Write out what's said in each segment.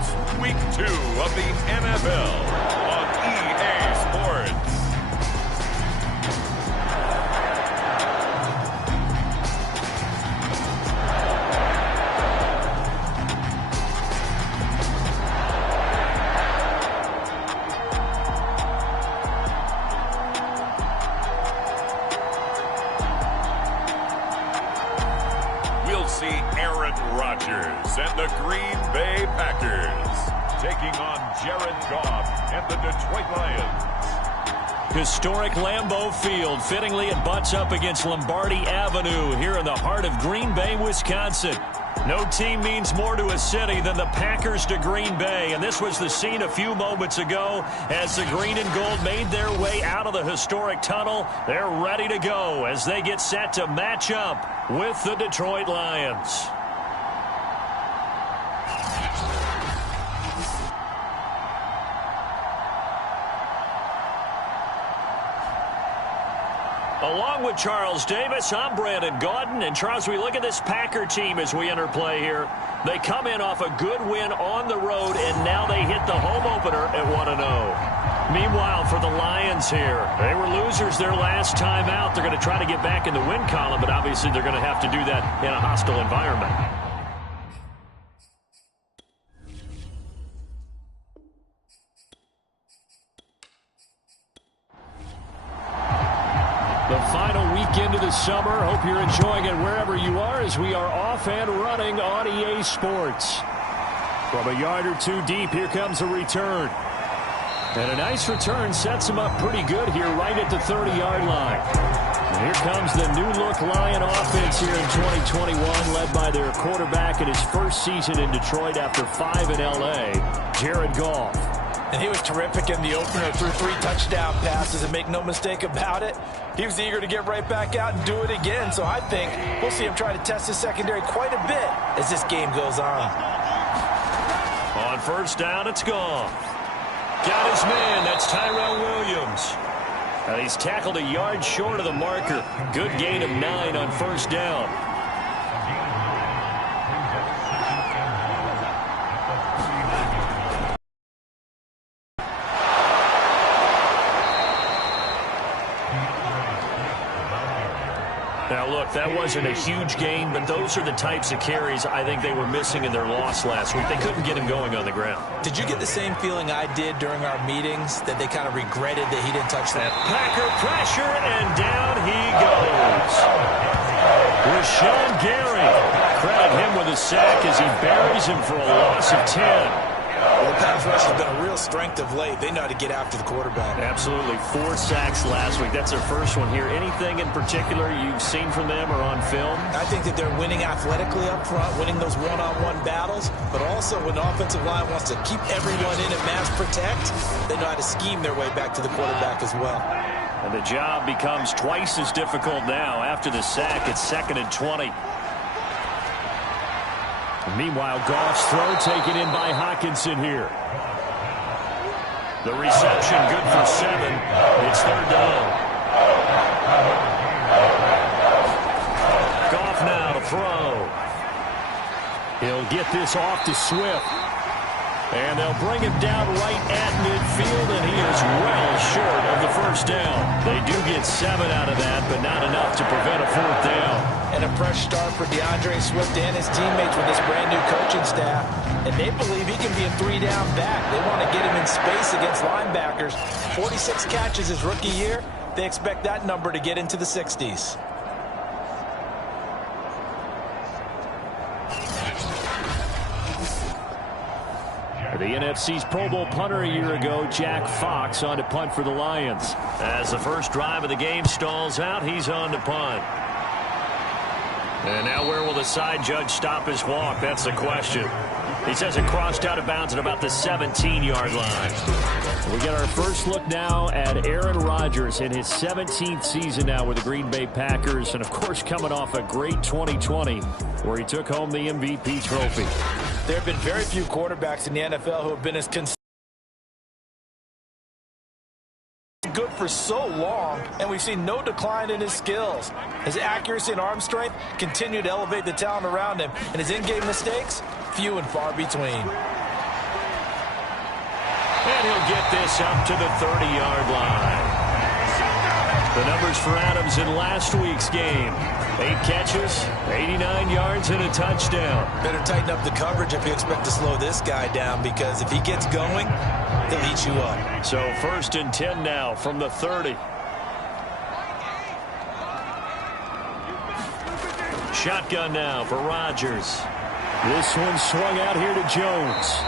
It's week 2 of the NFL on EA Sports. We'll see Aaron Rodgers and the Green Bay Packers taking on Jared Goff and the Detroit Lions. Historic Lambeau Field. Fittingly, it butts up against Lombardi Avenue here in the heart of Green Bay, Wisconsin. No team means more to a city than the Packers to Green Bay, and this was the scene a few moments ago as the green and gold made their way out of the historic tunnel. They're ready to go as they get set to match up with the Detroit Lions. Along with Charles Davis, I'm Brandon Gaudin. And Charles, we look at this Packer team as we enter play here. They come in off a good win on the road, and now they hit the home opener at 1-0. Meanwhile, for the Lions here, they were losers their last time out. They're going to try to get back in the win column, but obviously they're going to have to do that in a hostile environment. The final weekend of the summer. Hope you're enjoying it wherever you are as we are off and running on EA Sports. From a yard or two deep, here comes a return. And a nice return sets him up pretty good here right at the 30-yard line. And here comes the new-look Lion offense here in 2021, led by their quarterback in his first season in Detroit after 5 in L.A., Jared Goff. And he was terrific in the opener, threw 3 touchdown passes, and make no mistake about it, he was eager to get right back out and do it again. So I think we'll see him try to test his secondary quite a bit as this game goes on. On first down, it's Goff. Got his man. That's Tyrell Williams. He's tackled a yard short of the marker. Good gain of 9 on first down. Now, look, that wasn't a huge gain, but those are the types of carries I think they were missing in their loss last week. They couldn't get him going on the ground. Did you get the same feeling I did during our meetings, that they kind of regretted that he didn't touch that? Packer pressure, and down he goes. Rashawn Gary. Credit him with a sack as he buries him for a loss of 10. Well, the pass rush has been a real strength of late. They know how to get after the quarterback. Absolutely. 4 sacks last week. That's their first one here. Anything in particular you've seen from them or on film? I think that they're winning athletically up front, winning those one-on-one battles, but also when the offensive line wants to keep everyone in and mass protect, they know how to scheme their way back to the quarterback as well. And the job becomes twice as difficult now. After the sack, it's 2nd and 20. Meanwhile, Goff's throw taken in by Hockenson here. The reception good for 7. It's 3rd down. Goff now to throw. He'll get this off to Swift. And they'll bring him down right at midfield, and he is well short of the first down. They do get 7 out of that, but not enough to prevent a 4th down. And a fresh start for DeAndre Swift and his teammates with this brand-new coaching staff. And they believe he can be a 3-down back. They want to get him in space against linebackers. 46 catches his rookie year. They expect that number to get into the 60s. The NFC's Pro Bowl punter a year ago, Jack Fox, on to punt for the Lions. As the first drive of the game stalls out, he's on to punt. And now where will the side judge stop his walk? That's the question. He says it crossed out of bounds at about the 17-yard line. We get our first look now at Aaron Rodgers in his 17th season now with the Green Bay Packers. And, of course, coming off a great 2020 where he took home the MVP trophy. There have been very few quarterbacks in the NFL who have been as consistent good for so long, and we've seen no decline in his skills. His accuracy and arm strength continue to elevate the talent around him, and his in-game mistakes, few and far between. And he'll get this up to the 30-yard line. The numbers for Adams in last week's game. 8 catches, 89 yards, and a touchdown. Better tighten up the coverage if you expect to slow this guy down, because if he gets going, he'll eat you up. So 1st and 10 now from the 30. Shotgun now for Rodgers. This one swung out here to Jones.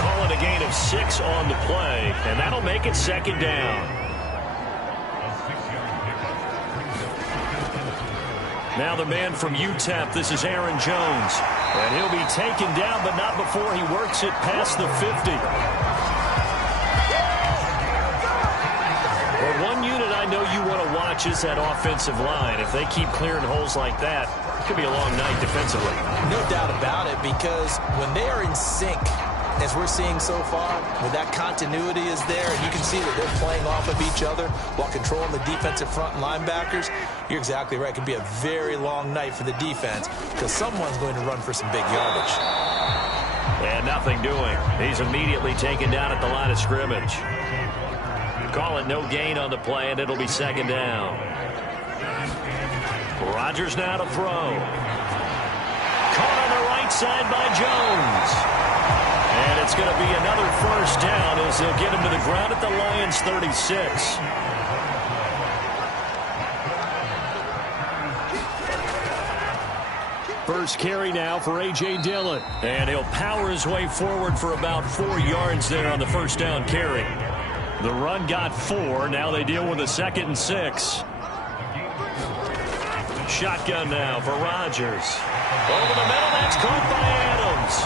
Call it a gain of 6 on the play, and that'll make it 2nd down. Now the man from UTEP, this is Aaron Jones. And he'll be taken down, but not before he works it past the 50. Well, one unit I know you want to watch is that offensive line. If they keep clearing holes like that, it could be a long night defensively. No doubt about it, because when they are in sync, as we're seeing so far, when that continuity is there, and you can see that they're playing off of each other while controlling the defensive front and linebackers, you're exactly right. It can be a very long night for the defense, because someone's going to run for some big yardage. And nothing doing. He's immediately taken down at the line of scrimmage. Call it no gain on the play, and it'll be 2nd down. Rodgers now to throw. Caught on the right side by Jones. And it's going to be another 1st down as they'll get him to the ground at the Lions' 36. First carry now for A.J. Dillon. And he'll power his way forward for about 4 yards there on the 1st down carry. The run got 4. Now they deal with a 2nd and 6. Shotgun now for Rodgers. Over the middle, that's caught by Adams.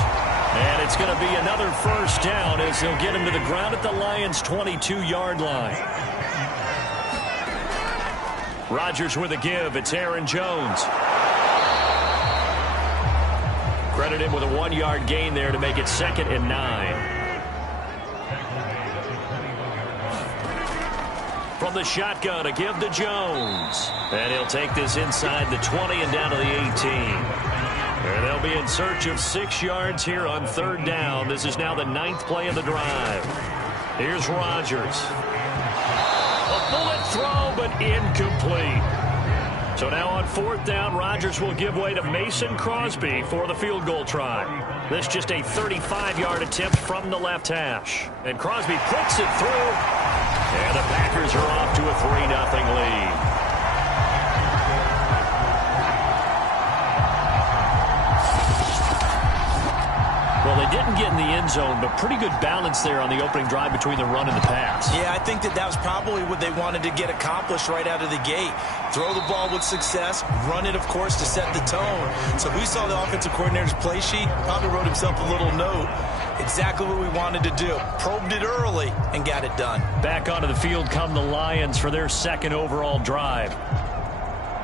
And it's going to be another 1st down as they'll get him to the ground at the Lions' 22-yard line. Rodgers with a give. It's Aaron Jones. Credit him with a 1-yard gain there to make it 2nd and 9. From the shotgun, a give to Jones. And he'll take this inside the 20 and down to the 18. And they'll be in search of 6 yards here on 3rd down. This is now the 9th play of the drive. Here's Rodgers. A bullet throw, but incomplete. So now on 4th down, Rodgers will give way to Mason Crosby for the field goal try. This just a 35-yard attempt from the left hash. And Crosby puts it through. And the Packers are off to a 3-0 lead. Well, they didn't get in the end zone, but pretty good balance there on the opening drive between the run and the pass. Yeah, I think that was probably what they wanted to get accomplished right out of the gate. Throw the ball with success, run it, of course, to set the tone. So we saw the offensive coordinator's play sheet, probably wrote himself a little note. Exactly what we wanted to do. Probed it early and got it done. Back onto the field come the Lions for their 2nd overall drive.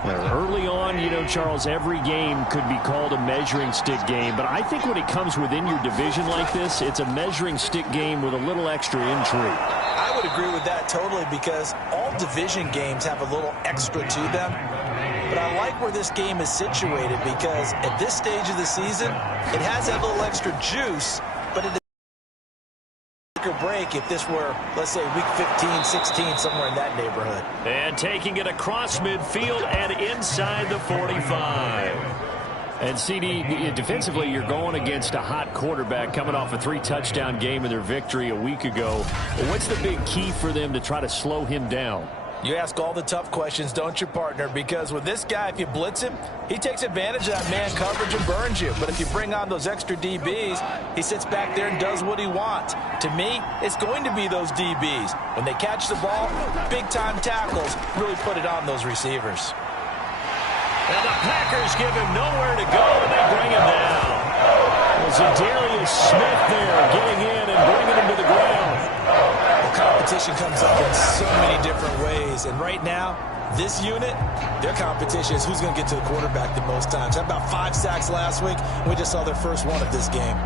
Early on, you know, Charles, every game could be called a measuring stick game. But I think when it comes within your division like this, it's a measuring stick game with a little extra intrigue. I would agree with that totally, because all division games have a little extra to them. But I like where this game is situated, because at this stage of the season, it has that little extra juice, but it is break if this were, let's say, week 15, 16, somewhere in that neighborhood. And taking it across midfield and inside the 45. And CD, defensively, you're going against a hot quarterback coming off a 3-touchdown game in their victory a week ago. What's the big key for them to try to slow him down? You ask all the tough questions, don't you, partner? Because with this guy, if you blitz him, he takes advantage of that man coverage and burns you. But if you bring on those extra DBs, he sits back there and does what he wants. To me, it's going to be those DBs. When they catch the ball, big-time tackles really put it on those receivers. And the Packers give him nowhere to go, and they bring him down. Well, Zadarius Smith there getting in and bringing him to the ground. Competition comes up in so many different ways, and right now, this unit, their competition is who's going to get to the quarterback the most times. Had about 5 sacks last week, and we just saw their first one of this game.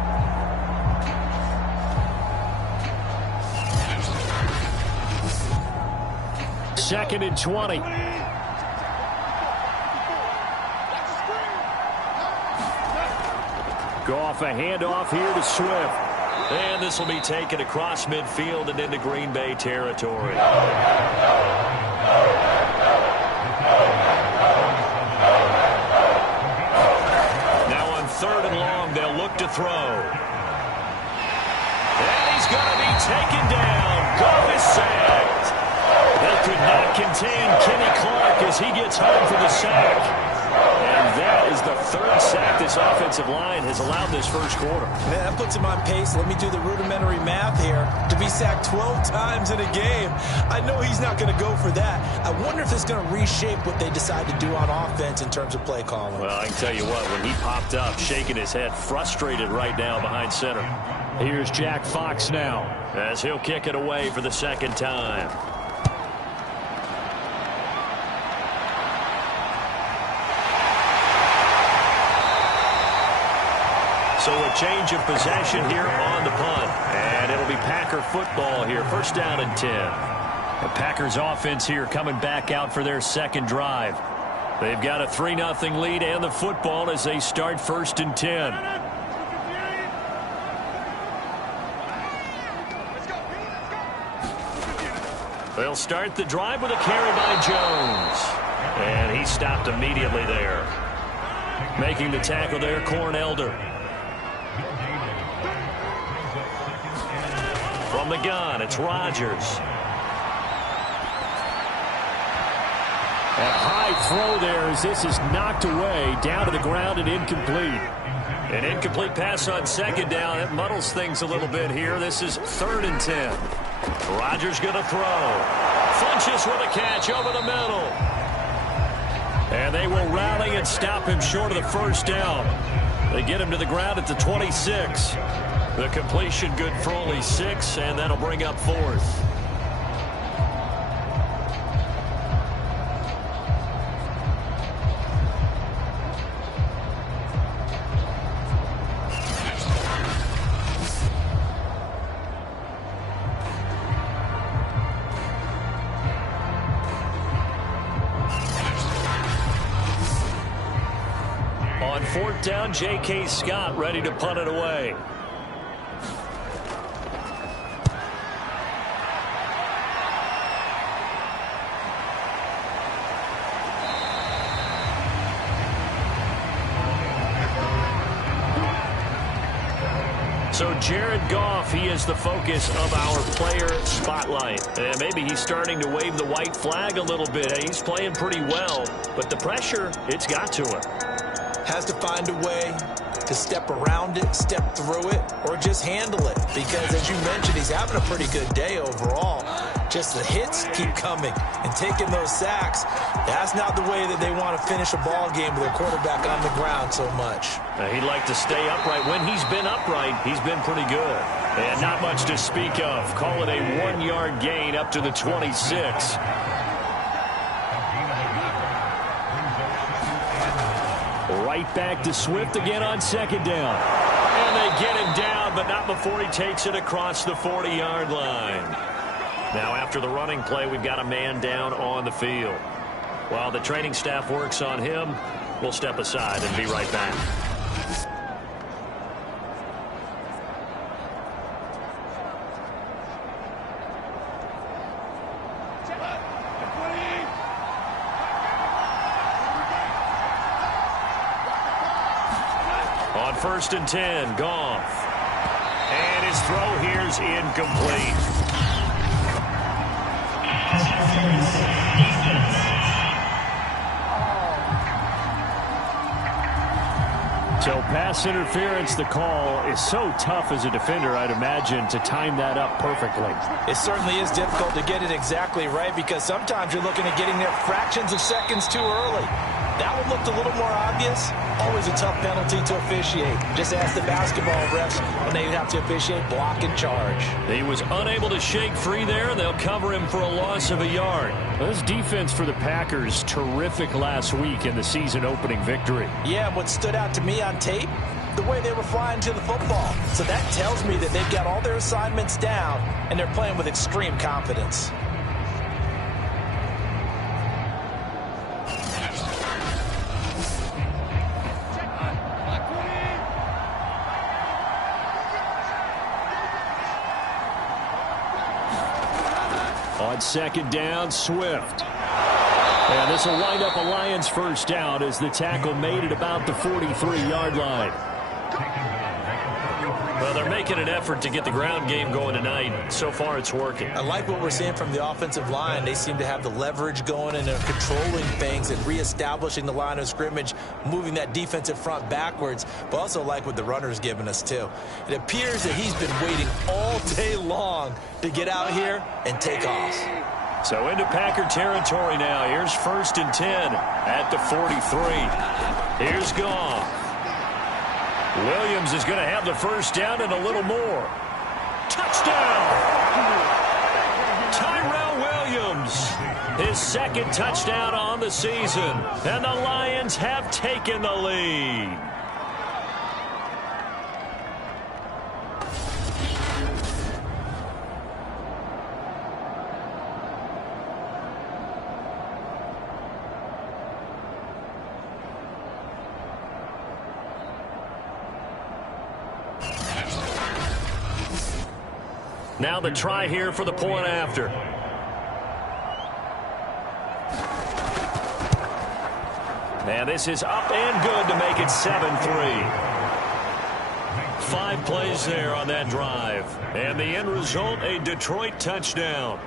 Second and 20. Go off a handoff here to Swift. And this will be taken across midfield and into Green Bay territory. Now on 3rd and long, they'll look to throw. And he's going to be taken down. Goff is sacked. They could not contain Kenny Clark as he gets home for the sack. And that is the 3rd sack this offensive line has allowed this first quarter. Man, that puts him on pace. Let me do the rudimentary math here. To be sacked 12 times in a game, I know he's not going to go for that. I wonder if it's going to reshape what they decide to do on offense in terms of play calling. Well, I can tell you what, when he popped up, shaking his head, frustrated right now behind center. Here's Jack Fox now, as he'll kick it away for the 2nd time. So a change of possession here on the punt. And it'll be Packer football here. 1st down and 10. The Packers offense here coming back out for their 2nd drive. They've got a 3-0 lead and the football as they start 1st and 10. They'll start the drive with a carry by Jones. And he stopped immediately there. Making the tackle there, Corn Elder. From the gun, it's Rodgers. A high throw there as this is knocked away, down to the ground and incomplete. An incomplete pass on 2nd down. It muddles things a little bit here. This is 3rd and 10. Rodgers going to throw. Funches with a catch over the middle. And they will rally and stop him short of the 1st down. They get him to the ground at the 26. The completion good for only 6, and that'll bring up 4th. On 4th down, J.K. Scott ready to punt it away. So Jared Goff, he is the focus of our player spotlight. And maybe he's starting to wave the white flag a little bit. He's playing pretty well, but the pressure, it's got to him. Has to find a way to step around it, step through it, or just handle it. Because as you mentioned, he's having a pretty good day overall. Just the hits keep coming and taking those sacks. That's not the way that they want to finish a ball game with their quarterback on the ground so much. He'd like to stay upright. When he's been upright, he's been pretty good. And not much to speak of. Call it a 1-yard gain up to the 26. Right back to Swift again on 2nd down. And they get him down, but not before he takes it across the 40-yard line. Now after the running play, we've got a man down on the field. While the training staff works on him, we'll step aside and be right back. On 1st and 10, Goff. And his throw here is incomplete. So pass interference, the call is so tough as a defender, I'd imagine, to time that up perfectly. It certainly is difficult to get it exactly right because sometimes you're looking at getting there fractions of seconds too early. That one looked a little more obvious. Always a tough penalty to officiate. Just ask the basketball refs when they have to officiate block and charge. He was unable to shake free there. They'll cover him for a loss of a yard. Well, this defense for the Packers, terrific last week in the season opening victory. Yeah, what stood out to me on tape, the way they were flying to the football. So that tells me that they've got all their assignments down and they're playing with extreme confidence. On second down, Swift. And this will wind up a Lions first down as the tackle made it about the 43-yard line. Well, they're making an effort to get the ground game going tonight. So far, it's working. I like what we're seeing from the offensive line. They seem to have the leverage going and they're controlling things and reestablishing the line of scrimmage, moving that defensive front backwards, but also like what the runner's giving us, too. It appears that he's been waiting all day long to get out here and take off. So into Packer territory now. Here's 1st and 10 at the 43. Here's Goff. Williams is going to have the first down and a little more. Touchdown! Tyrell Williams, his second touchdown on the season. And the Lions have taken the lead. Now the try here for the point after. And this is up and good to make it 7-3. 5 plays there on that drive. And the end result, a Detroit touchdown.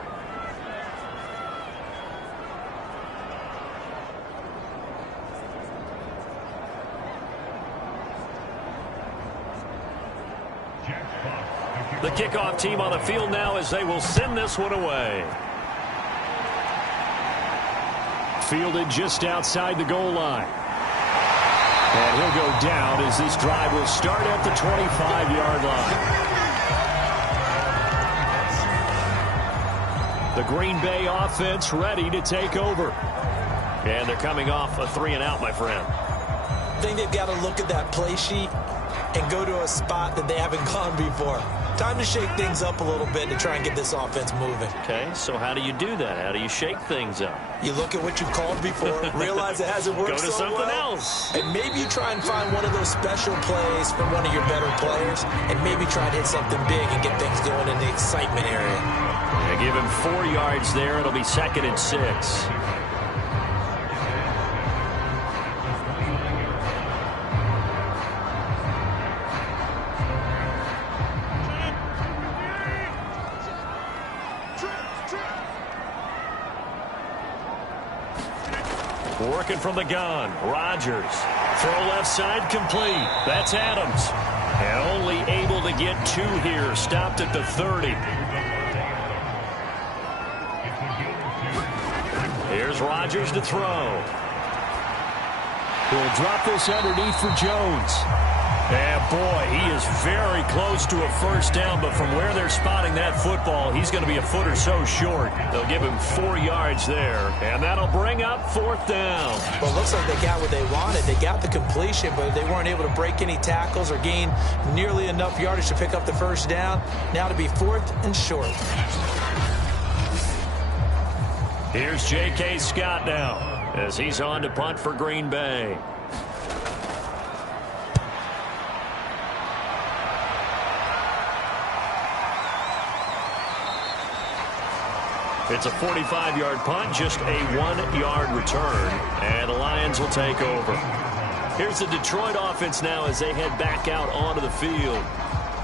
The kickoff team on the field now as they will send this one away. Fielded just outside the goal line. And he'll go down as this drive will start at the 25-yard line. The Green Bay offense ready to take over. And they're coming off a 3-and-out, my friend. I think they've got to look at that play sheet and go to a spot that they haven't gone before. Time to shake things up a little bit to try and get this offense moving. Okay, so how do you do that? How do you shake things up? You look at what you've called before, realize it hasn't worked so well. Go to something else. And maybe you try and find one of those special plays from one of your better players, and maybe try and hit something big and get things going in the excitement area. They give him 4 yards there. It'll be 2nd and 6. Working from the gun. Rodgers. Throw left side complete. That's Adams. And only able to get 2 here. Stopped at the 30. Here's Rodgers to throw. He'll drop this underneath for Jones. And boy, he is very close to a first down, but from where they're spotting that football, he's going to be a foot or so short. They'll give him 4 yards there, and that'll bring up 4th down. Well, it looks like they got what they wanted. They got the completion, but they weren't able to break any tackles or gain nearly enough yardage to pick up the first down. Now to be 4th and short. Here's J.K. Scott now as he's on to punt for Green Bay. It's a 45-yard punt, just a 1-yard return, and the Lions will take over. Here's the Detroit offense now as they head back out onto the field.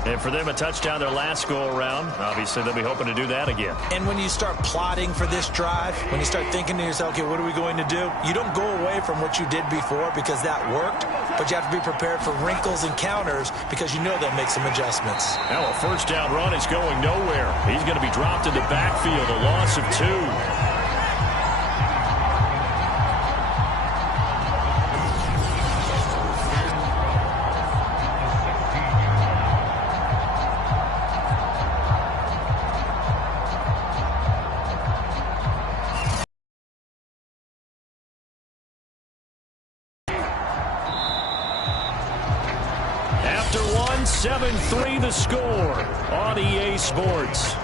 And for them, a touchdown their last go-around. Obviously, they'll be hoping to do that again. And when you start plotting for this drive, when you start thinking to yourself, okay, what are we going to do? You don't go away from what you did before because that worked, but you have to be prepared for wrinkles and counters because you know they'll make some adjustments. Now a first down run is going nowhere. He's going to be dropped in the backfield, a loss of 2. After 7-3 the score on EA Sports.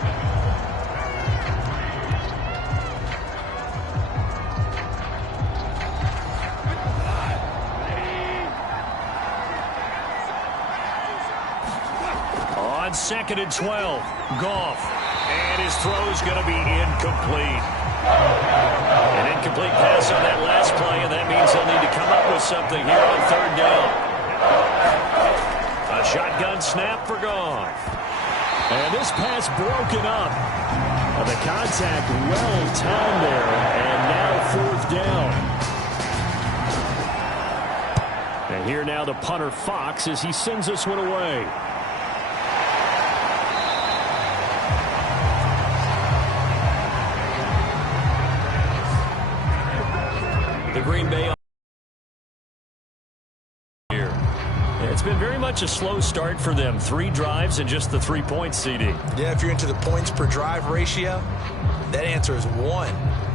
On 2nd and 12, Goff. And his throw's going to be incomplete. An incomplete pass on that last play, and that means they'll need to come up with something here on third down. A shotgun snap for Goff. And this pass broken up. The contact well timed there, and now fourth down. And here now the punter Fox as he sends this one away. The Green Bay here. It's been very much a slow start for them. 3 drives and just the 3 points, CD. Yeah, if you're into the points per drive ratio, that answer is 1.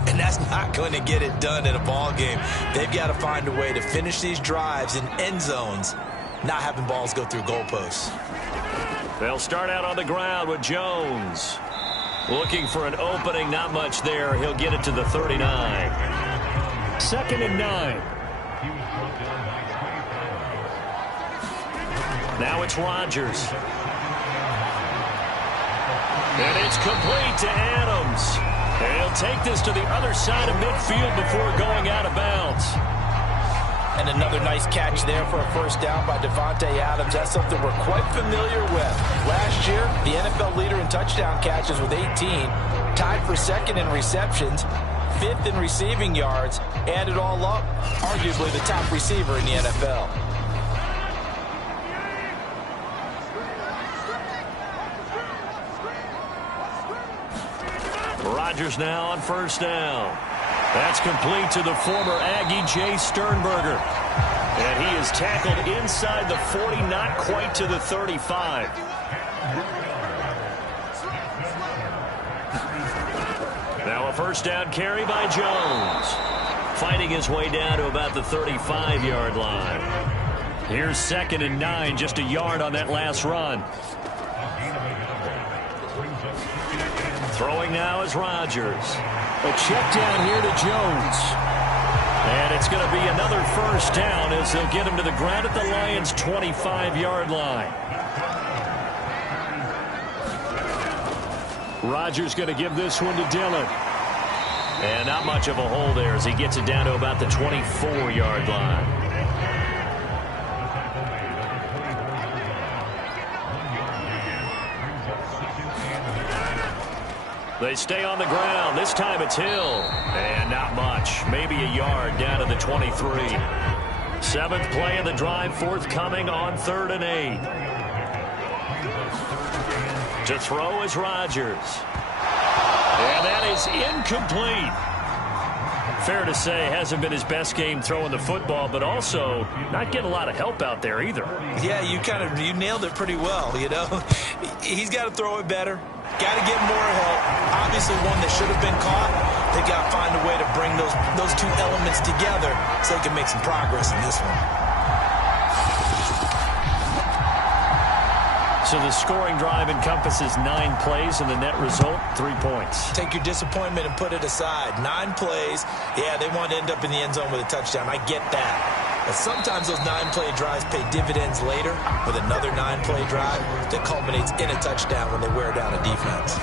And that's not going to get it done in a ball game. They've got to find a way to finish these drives in end zones, not having balls go through goalposts. They'll start out on the ground with Jones. Looking for an opening, not much there. He'll get it to the 39. 2nd and 9. Now it's Rodgers. And it's complete to Adams. And he'll take this to the other side of midfield before going out of bounds. And another nice catch there for a first down by Davante Adams. That's something we're quite familiar with. Last year, the NFL leader in touchdown catches with 18, tied for 2nd in receptions, 5th in receiving yards, add it all up, arguably the top receiver in the NFL. Rodgers now on first down. That's complete to the former Aggie, Jay Sternberger. And he is tackled inside the 40, not quite to the 35. Now a first down carry by Jones. Fighting his way down to about the 35-yard line. Here's 2nd and 9, just a yard on that last run. Throwing now is Rodgers. A check down here to Jones. And it's going to be another first down as they'll get him to the ground at the Lions' 25-yard line. Rodgers going to give this one to Dillon. And not much of a hole there as he gets it down to about the 24-yard line. They stay on the ground. This time it's Hill. And not much. Maybe a yard down to the 23. 7th play of the drive forthcoming on 3rd and 8. To throw is Rodgers. And that is incomplete. Fair to say, hasn't been his best game throwing the football, but also not getting a lot of help out there either. Yeah, you nailed it pretty well, you know. He's got to throw it better. Got to get more help. Obviously one that should have been caught. They've got to find a way to bring those two elements together so they can make some progress in this one. So the scoring drive encompasses 9 plays, and the net result, 3 points. Take your disappointment and put it aside. 9 plays. Yeah, they want to end up in the end zone with a touchdown. I get that. But sometimes those 9-play drives pay dividends later with another 9-play drive that culminates in a touchdown when they wear down a defense.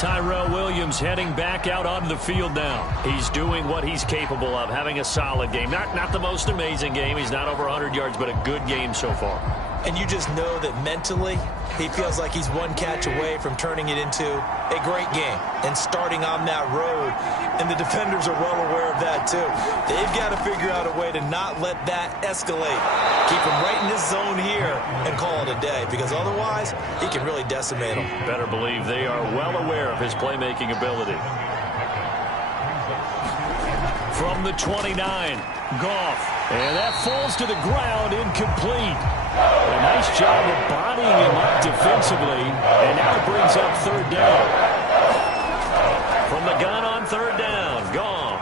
Tyrell Williams heading back out onto the field now. He's doing what he's capable of, having a solid game. Not the most amazing game. He's not over 100 yards, but a good game so far. And you just know that mentally he feels like he's one catch away from turning it into a great game and starting on that road. And the defenders are well aware of that too. They've got to figure out a way to not let that escalate. Keep him right in this zone here and call it a day, because otherwise he can really decimate them. Better believe they are well aware of his playmaking ability. From the 29, Goff. And that falls to the ground, incomplete. A nice job of bodying him up defensively, and now it brings up 3rd down. From the gun on 3rd down, Goff.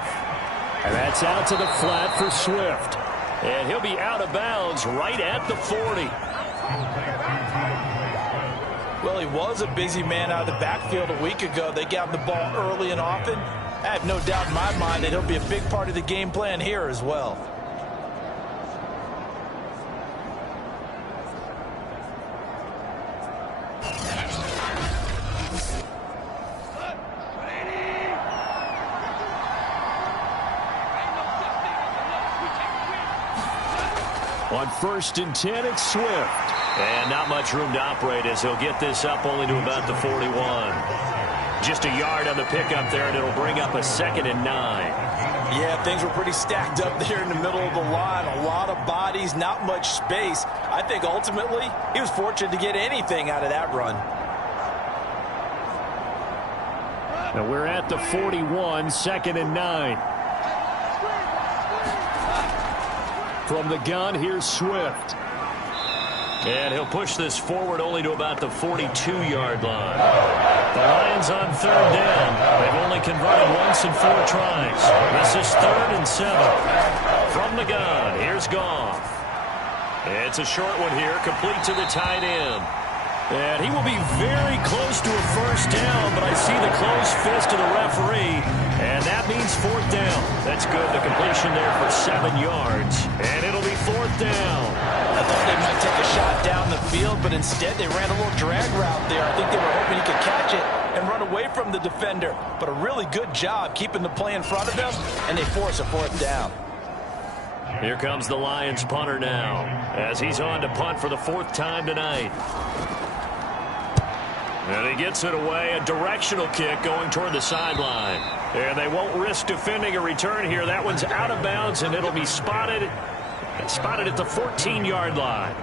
And that's out to the flat for Swift. And he'll be out of bounds right at the 40. Well, he was a busy man out of the backfield a week ago. They got him the ball early and often. I have no doubt in my mind that he'll be a big part of the game plan here as well. On 1st and 10, it's Swift. And not much room to operate as he'll get this up only to about the 41. Just a yard on the pickup there, and it'll bring up a 2nd and 9. Yeah, things were pretty stacked up there in the middle of the line. A lot of bodies, not much space. I think ultimately he was fortunate to get anything out of that run. Now we're at the 41, 2nd and 9. From the gun, here's Swift. And he'll push this forward only to about the 42-yard line. The Lions on 3rd down. They've only converted once in 4 tries. This is 3rd and 7. From the gun, here's Goff. It's a short one here, complete to the tight end. And he will be very close to a 1st down, but I see the closed fist of the referee, and that means 4th down. That's good. The completion there for 7 yards, and it'll be 4th down. I thought they might take a shot down the field, but instead they ran a little drag route there. I think they were hoping he could catch it and run away from the defender, but a really good job keeping the play in front of them, and they force a 4th down. Here comes the Lions punter now, as he's on to punt for the 4th time tonight. And he gets it away, a directional kick going toward the sideline. And they won't risk defending a return here. That one's out of bounds, and it'll be spotted at the 14-yard line.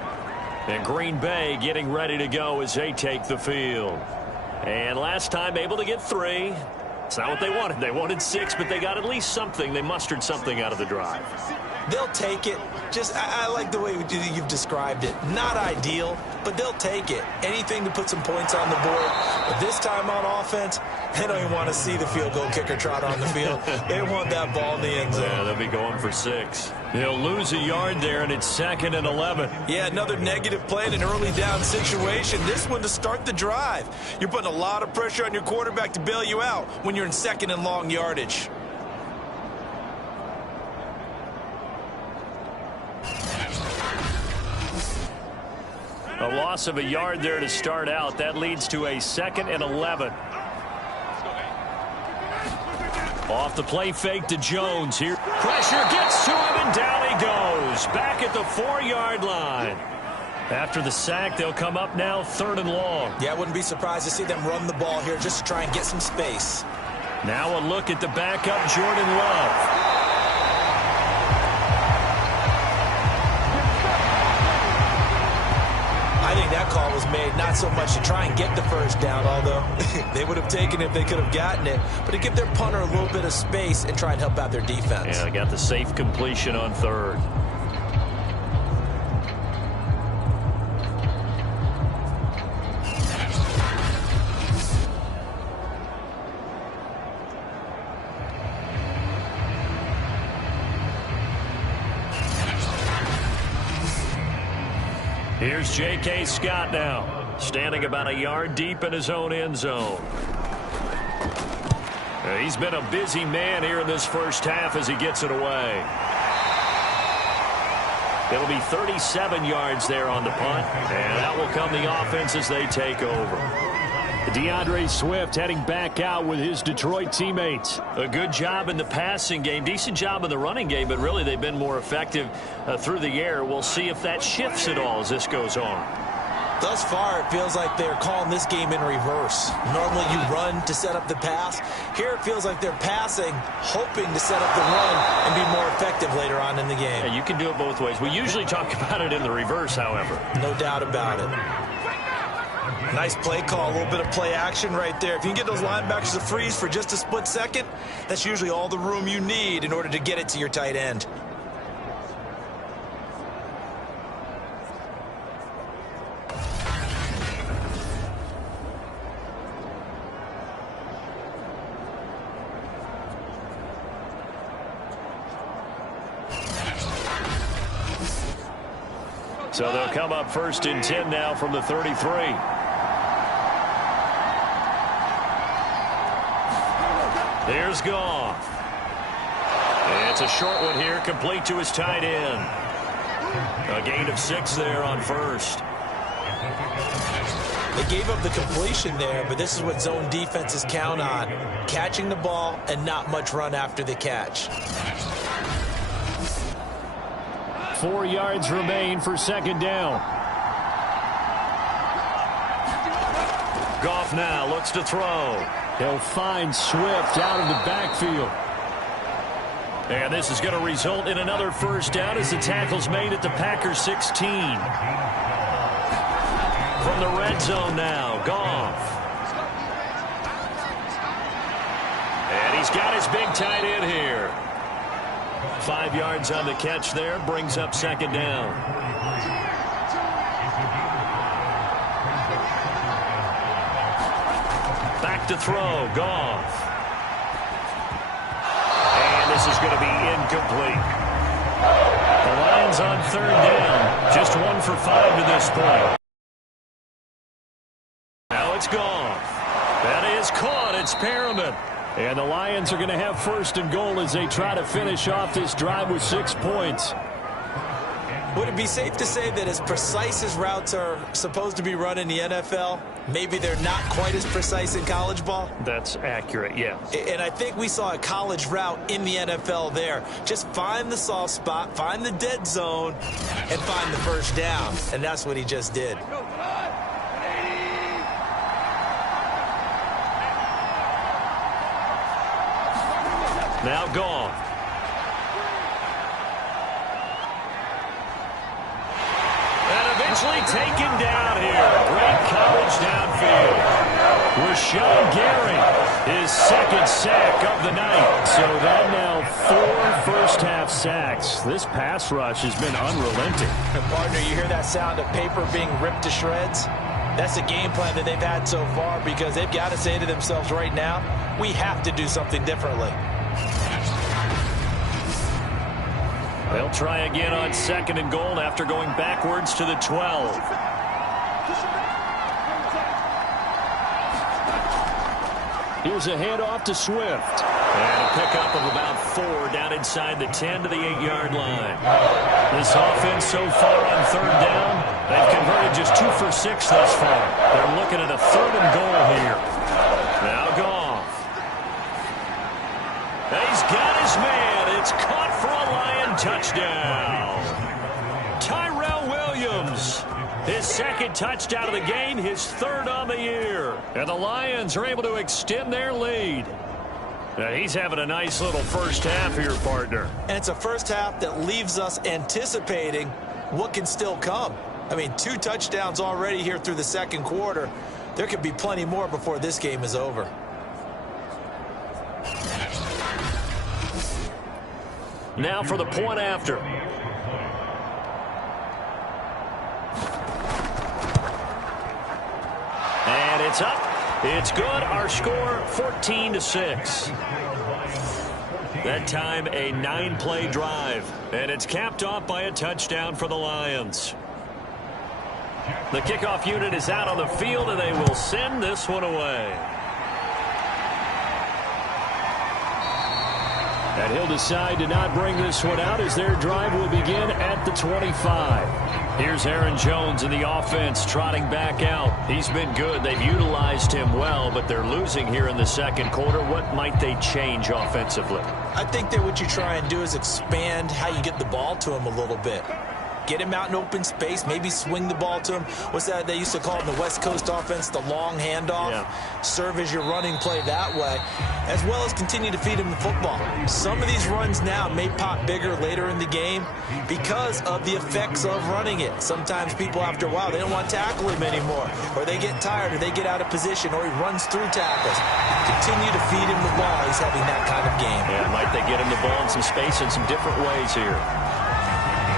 And Green Bay getting ready to go as they take the field. And last time able to get 3. It's not what they wanted. They wanted 6, but they got at least something. They mustered something out of the drive. They'll take it. I like the way you've described it. Not ideal, but they'll take it. Anything to put some points on the board. But this time on offense, they don't even want to see the field goal kicker trot on the field. They want that ball in the end zone. Yeah, they'll be going for 6. He'll lose a yard there, and it's 2nd and 11. Yeah, another negative play in an early down situation. This one to start the drive. You're putting a lot of pressure on your quarterback to bail you out when you're in 2nd and long yardage. A loss of a yard there to start out. That leads to a 2nd and 11. Off the play fake to Jones here. Pressure gets to him, and down he goes. Back at the 4-yard line. After the sack, they'll come up now 3rd and long. Yeah, I wouldn't be surprised to see them run the ball here just to try and get some space. Now a look at the backup, Jordan Love. I think that call was made not so much to try and get the 1st down, although they would have taken it if they could have gotten it, but to give their punter a little bit of space and try and help out their defense. Yeah, they got the safe completion on 3rd. Here's J.K. Scott now, standing about a yard deep in his own end zone. He's been a busy man here in this first half as he gets it away. It'll be 37 yards there on the punt, and that will come the offense as they take over. DeAndre Swift heading back out with his Detroit teammates. A good job in the passing game, decent job in the running game, but really they've been more effective through the air. We'll see if that shifts at all as this goes on. Thus far, it feels like they're calling this game in reverse. Normally you run to set up the pass. Here it feels like they're passing, hoping to set up the run and be more effective later on in the game. Yeah, you can do it both ways. We usually talk about it in the reverse, however. No doubt about it. Nice play call, a little bit of play action right there. If you can get those linebackers to freeze for just a split second, that's usually all the room you need in order to get it to your tight end. So they'll come up 1st and 10 now from the 33. There's Goff. It's a short one here, complete to his tight end. A gain of 6 there on 1st. They gave up the completion there, but this is what zone defenses count on. Catching the ball and not much run after the catch. 4 yards remain for second down. Goff now looks to throw. He'll find Swift out of the backfield. And this is going to result in another first down as the tackle's made at the Packers 16. From the red zone now, Goff. And he's got his big tight end here. 5 yards on the catch there, brings up second down. Back to throw, Goff. And this is going to be incomplete. The Lions on third down, just 1 for 5 to this point. Now it's Goff. That is caught. It's Perriman. And the Lions are going to have first and goal as they try to finish off this drive with 6 points. Would it be safe to say that as precise as routes are supposed to be run in the NFL, maybe they're not quite as precise in college ball? That's accurate, yeah. And I think we saw a college route in the NFL there. Just find the soft spot, find the dead zone, and find the first down. And that's what he just did. Now Goff. And eventually taken down here. Great coverage downfield. Rashawn Gary, his second sack of the night. So that now 4 first-half sacks. This pass rush has been unrelenting. Partner, you hear that sound of paper being ripped to shreds? That's the game plan that they've had so far because they've got to say to themselves right now, we have to do something differently. They'll try again on second and goal after going backwards to the 12. Here's a handoff to Swift. And a pickup of about 4 down inside the 10 to the 8-yard line. This offense so far on third down, they've converted just 2 for 6 thus far. They're looking at a third and goal here. Now Goff. He's got his man. It's caught for a Lion touchdown. Tyrell Williams, his second touchdown of the game, his third on the year. And the Lions are able to extend their lead. Now he's having a nice little first half here, partner. And it's a first half that leaves us anticipating what can still come. I mean, 2 touchdowns already here through the second quarter. There could be plenty more before this game is over. Now for the point after. And it's up. It's good. Our score 14-6. That time a 9-play drive. And it's capped off by a touchdown for the Lions. The kickoff unit is out on the field and they will send this one away. And he'll decide to not bring this one out as their drive will begin at the 25. Here's Aaron Jones in the offense trotting back out. He's been good. They've utilized him well, but they're losing here in the second quarter. What might they change offensively? I think that what you try and do is expand how you get the ball to him a little bit. Get him out in open space, maybe swing the ball to him. What's that they used to call in the West Coast offense, the long handoff? Yeah. Serve as your running play that way, as well as continue to feed him the football. Some of these runs now may pop bigger later in the game because of the effects of running it. Sometimes people, after a while, they don't want to tackle him anymore, or they get tired, or they get out of position, or he runs through tackles. Continue to feed him the ball. He's having that kind of game. Yeah, might they get him the ball in some space in some different ways here?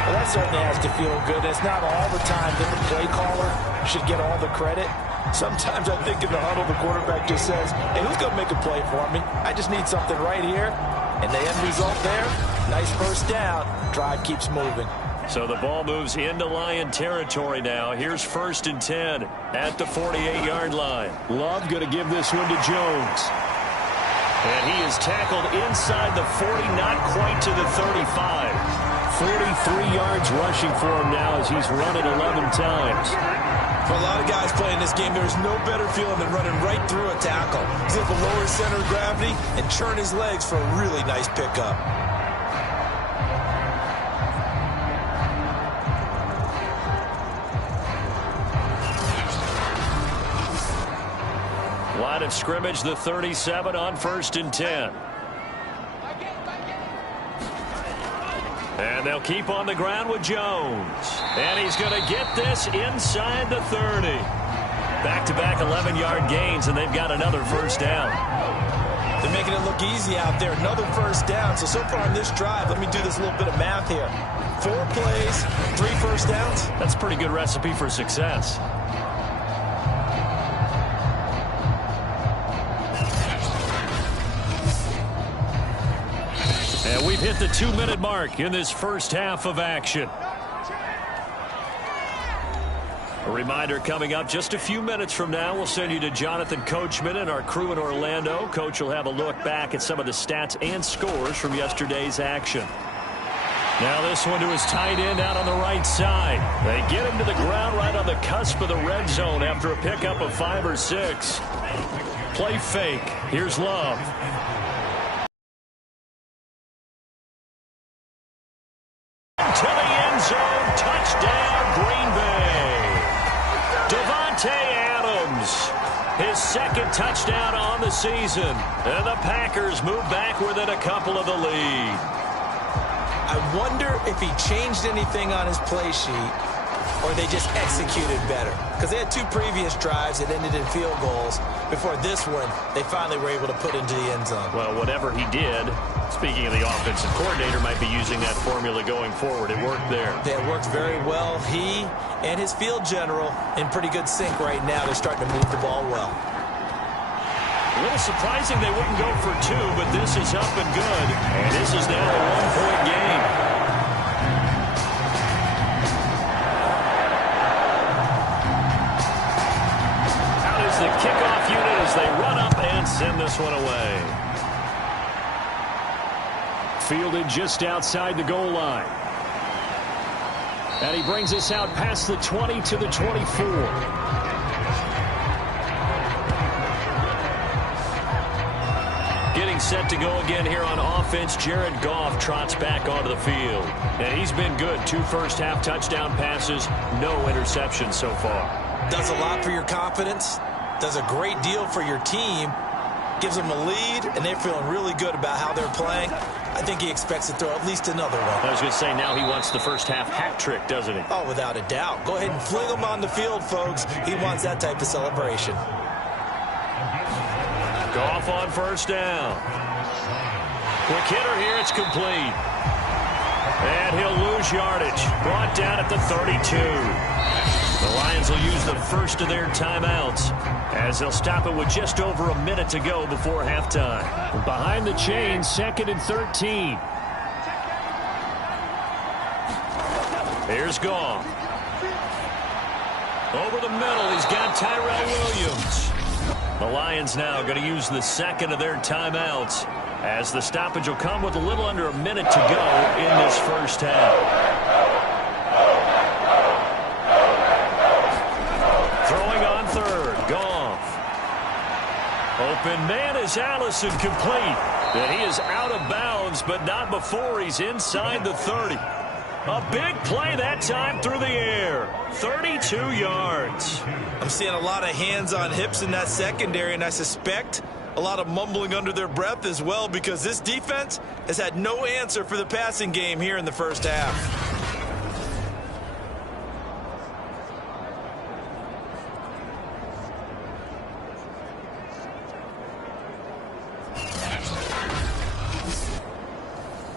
Well, that certainly has to feel good. It's not all the time that the play caller should get all the credit. Sometimes I think in the huddle, the quarterback just says, hey, who's going to make a play for me? I just need something right here. And the end result there, nice first down. Drive keeps moving. So the ball moves into Lion territory now. Here's 1st and 10 at the 48-yard line. Love going to give this one to Jones. And he is tackled inside the 40, not quite to the 35. 43 yards rushing for him now as he's run it 11 times. For a lot of guys playing this game, there's no better feeling than running right through a tackle. He's able to lower his center of gravity and churn his legs for a really nice pickup. Line of scrimmage, the 37 on 1st and 10. And they'll keep on the ground with Jones. And he's going to get this inside the 30. Back-to-back 11-yard gains, and they've got another first down. They're making it look easy out there. Another first down. So far on this drive, let me do this little bit of math here. 4 plays, 3 first downs. That's a pretty good recipe for success. And we've hit the 2-minute mark in this first half of action. A reminder coming up just a few minutes from now. We'll send you to Jonathan Coachman and our crew in Orlando. Coach will have a look back at some of the stats and scores from yesterday's action. Now this one to his tight end out on the right side. They get him to the ground right on the cusp of the red zone after a pickup of 5 or 6. Play fake. Here's Love. To the end zone. Touchdown, Green Bay. Davante Adams, his second touchdown on the season. And the Packers move back within a couple of the lead. I wonder if he changed anything on his play sheet or they just executed better. Because they had 2 previous drives that ended in field goals. Before this one, they finally were able to put into the end zone. Well, whatever he did, speaking of the offensive coordinator, might be using that formula going forward. It worked there. Yeah, it works very well. He and his field general in pretty good sync right now. They're starting to move the ball well. A little surprising they wouldn't go for 2, but this is up and good. And this is now a 1-point game. Out is the kickoff unit as they run up and send this one away. Fielded just outside the goal line. And he brings us out past the 20 to the 24. Getting set to go again here on offense. Jared Goff trots back onto the field. And he's been good. 2 first-half touchdown passes, no interceptions so far. Does a lot for your confidence. Does a great deal for your team. Gives them a lead, and they're feeling really good about how they're playing. I think he expects to throw at least another one. I was going to say, now he wants the first-half hat trick, doesn't he? Oh, without a doubt. Go ahead and fling him on the field, folks. He wants that type of celebration. Goff on first down. Quick hitter here. It's complete. And he'll lose yardage. Brought down at the 32. The Lions will use the first of their timeouts as they'll stop it with just over a minute to go before halftime. Behind the chain, 2nd and 13. Here's Goff. Over the middle, he's got Tyrell Williams. The Lions now going to use the second of their timeouts as the stoppage will come with a little under a minute to go in this first half. Throwing on third, Goff. Open man is Allison, complete. And he is out of bounds, but not before he's inside the 30. A big play that time through the air. 32 yards. I'm seeing a lot of hands on hips in that secondary, and I suspect a lot of mumbling under their breath as well, because this defense has had no answer for the passing game here in the first half.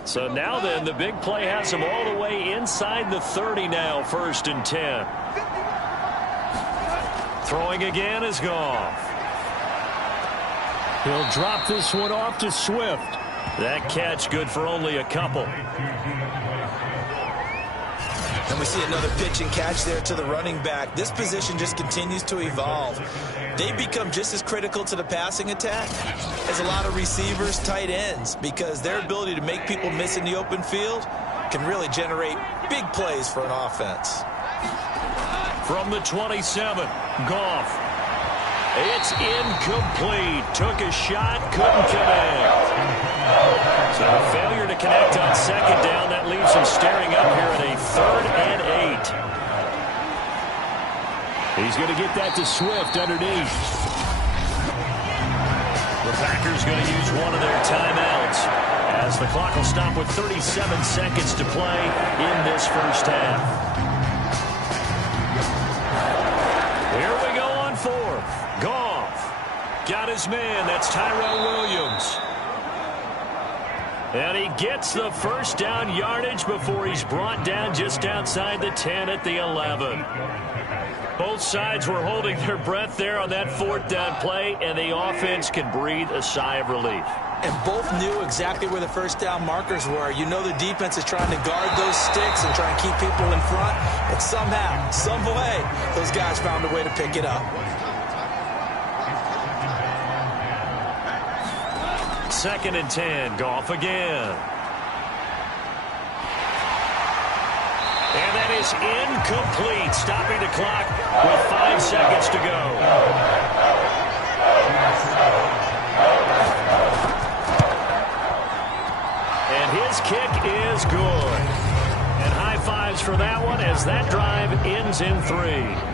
So now then, the big play has him all the way inside the 30 now, 1st and 10. Throwing again is Goff. He'll drop this one off to Swift. That catch good for only a couple. And we see another pitch and catch there to the running back. This position just continues to evolve. They become just as critical to the passing attack as a lot of receivers, tight ends, because their ability to make people miss in the open field can really generate big plays for an offense. From the 27, Goff. It's incomplete. Took a shot, couldn't connect. So a failure to connect on second down. That leaves him staring up here at a 3rd and 8. He's going to get that to Swift underneath. The Packers going to use one of their timeouts as the clock will stop with 37 seconds to play in this first half. Here we go on fourth. Goff got his man. That's Tyrell Williams. And he gets the first down yardage before he's brought down just outside the 10 at the 11. Both sides were holding their breath there on that fourth down play, and the offense can breathe a sigh of relief. And both knew exactly where the first down markers were. You know the defense is trying to guard those sticks and try and keep people in front. And somehow, some way, those guys found a way to pick it up. Second and 10, Goff again. And that is incomplete, stopping the clock with 5 seconds to go. And his kick is good. And high fives for that one as that drive ends in 3.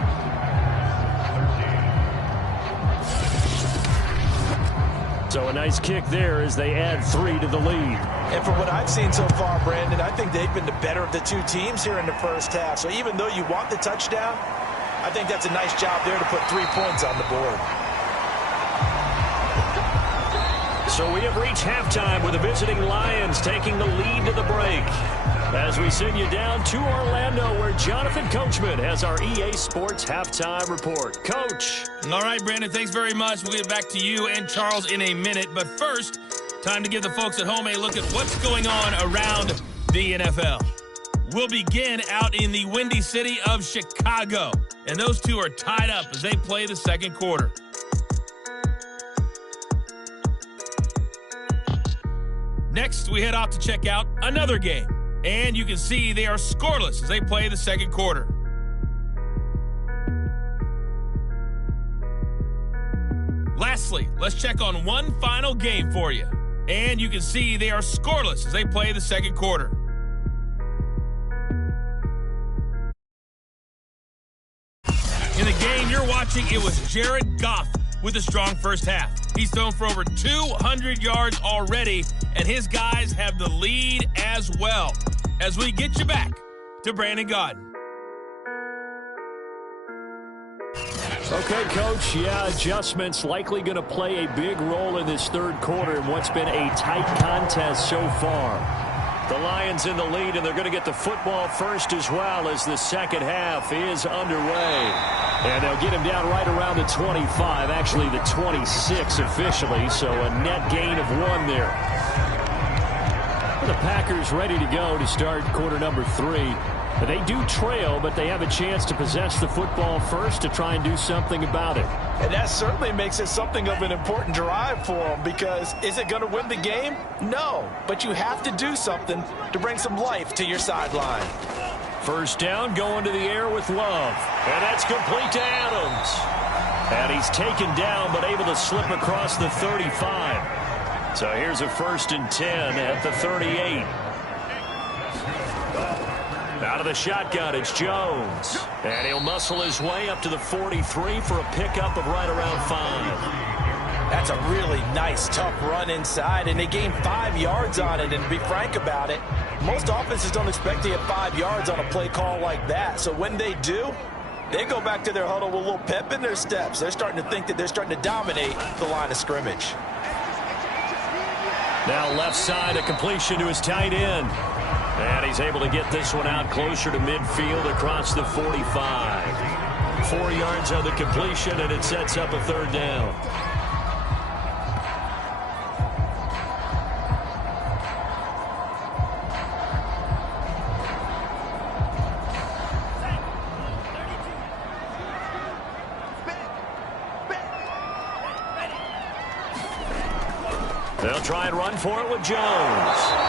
So a nice kick there as they add 3 to the lead. And from what I've seen so far, Brandon, I think they've been the better of the two teams here in the first half. So even though you want the touchdown, I think that's a nice job there to put 3 points on the board. So we have reached halftime with the visiting Lions taking the lead to the break. As we send you down to Orlando, where Jonathan Coachman has our EA Sports Halftime Report. Coach. All right, Brandon, thanks very much. We'll get back to you and Charles in a minute. But first, time to give the folks at home a look at what's going on around the NFL. We'll begin out in the Windy City of Chicago. And those two are tied up as they play the second quarter. Next, we head off to check out another game. And you can see they are scoreless as they play the second quarter. Lastly, let's check on one final game for you. And you can see they are scoreless as they play the second quarter. In the game you're watching, it was Jared Goff with a strong first half. He's thrown for over 200 yards already, and his guys have the lead as well. As we get you back to Brandon Gaudin. Okay, Coach, adjustments likely going to play a big role in this third quarter in what's been a tight contest so far. The Lions in the lead, and they're going to get the football first as well as the second half is underway. And they'll get him down right around the 25, actually the 26 officially, so a net gain of 1 there. The Packers ready to go to start quarter number 3. They do trail, but they have a chance to possess the football first to try and do something about it. And that certainly makes it something of an important drive for them, because is it going to win the game? No, but you have to do something to bring some life to your sideline. First down, going to the air with Love. And that's complete to Adams. And he's taken down, but able to slip across the 35. So here's a 1st and 10 at the 38. Out of the shotgun, it's Jones. And he'll muscle his way up to the 43 for a pickup of right around 5. That's a really nice, tough run inside, and they gained 5 yards on it. And to be frank about it, most offenses don't expect to get 5 yards on a play call like that. So when they do, they go back to their huddle with a little pep in their steps. They're starting to think that they're starting to dominate the line of scrimmage. Now left side, a completion to his tight end. And he's able to get this one out closer to midfield across the 45. 4 yards on the completion, and it sets up a 3rd down. They'll try and run for it with Jones.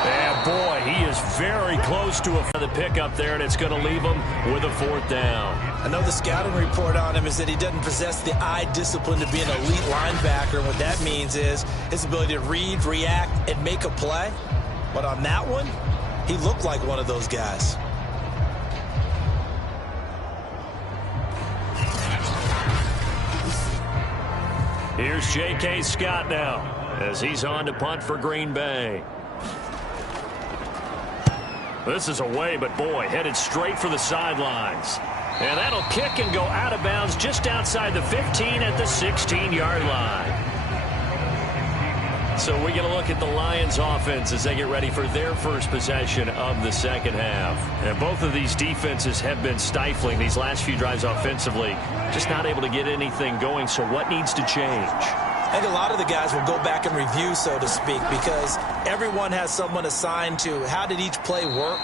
And boy, he is very close to the pickup there, and it's going to leave him with a 4th down. I know the scouting report on him is that he doesn't possess the eye discipline to be an elite linebacker. And what that means is his ability to read, react, and make a play. But on that one, he looked like one of those guys. Here's J.K. Scott now. as he's on to punt for Green Bay. This is away, but boy, headed straight for the sidelines. And that'll kick and go out of bounds just outside the 15 at the 16-yard line. So we get a look at the Lions offense as they get ready for their first possession of the second half. And both of these defenses have been stifling these last few drives offensively. Just not able to get anything going. So what needs to change? I think a lot of the guys will go back and review, so to speak, because everyone has someone assigned to how did each play work.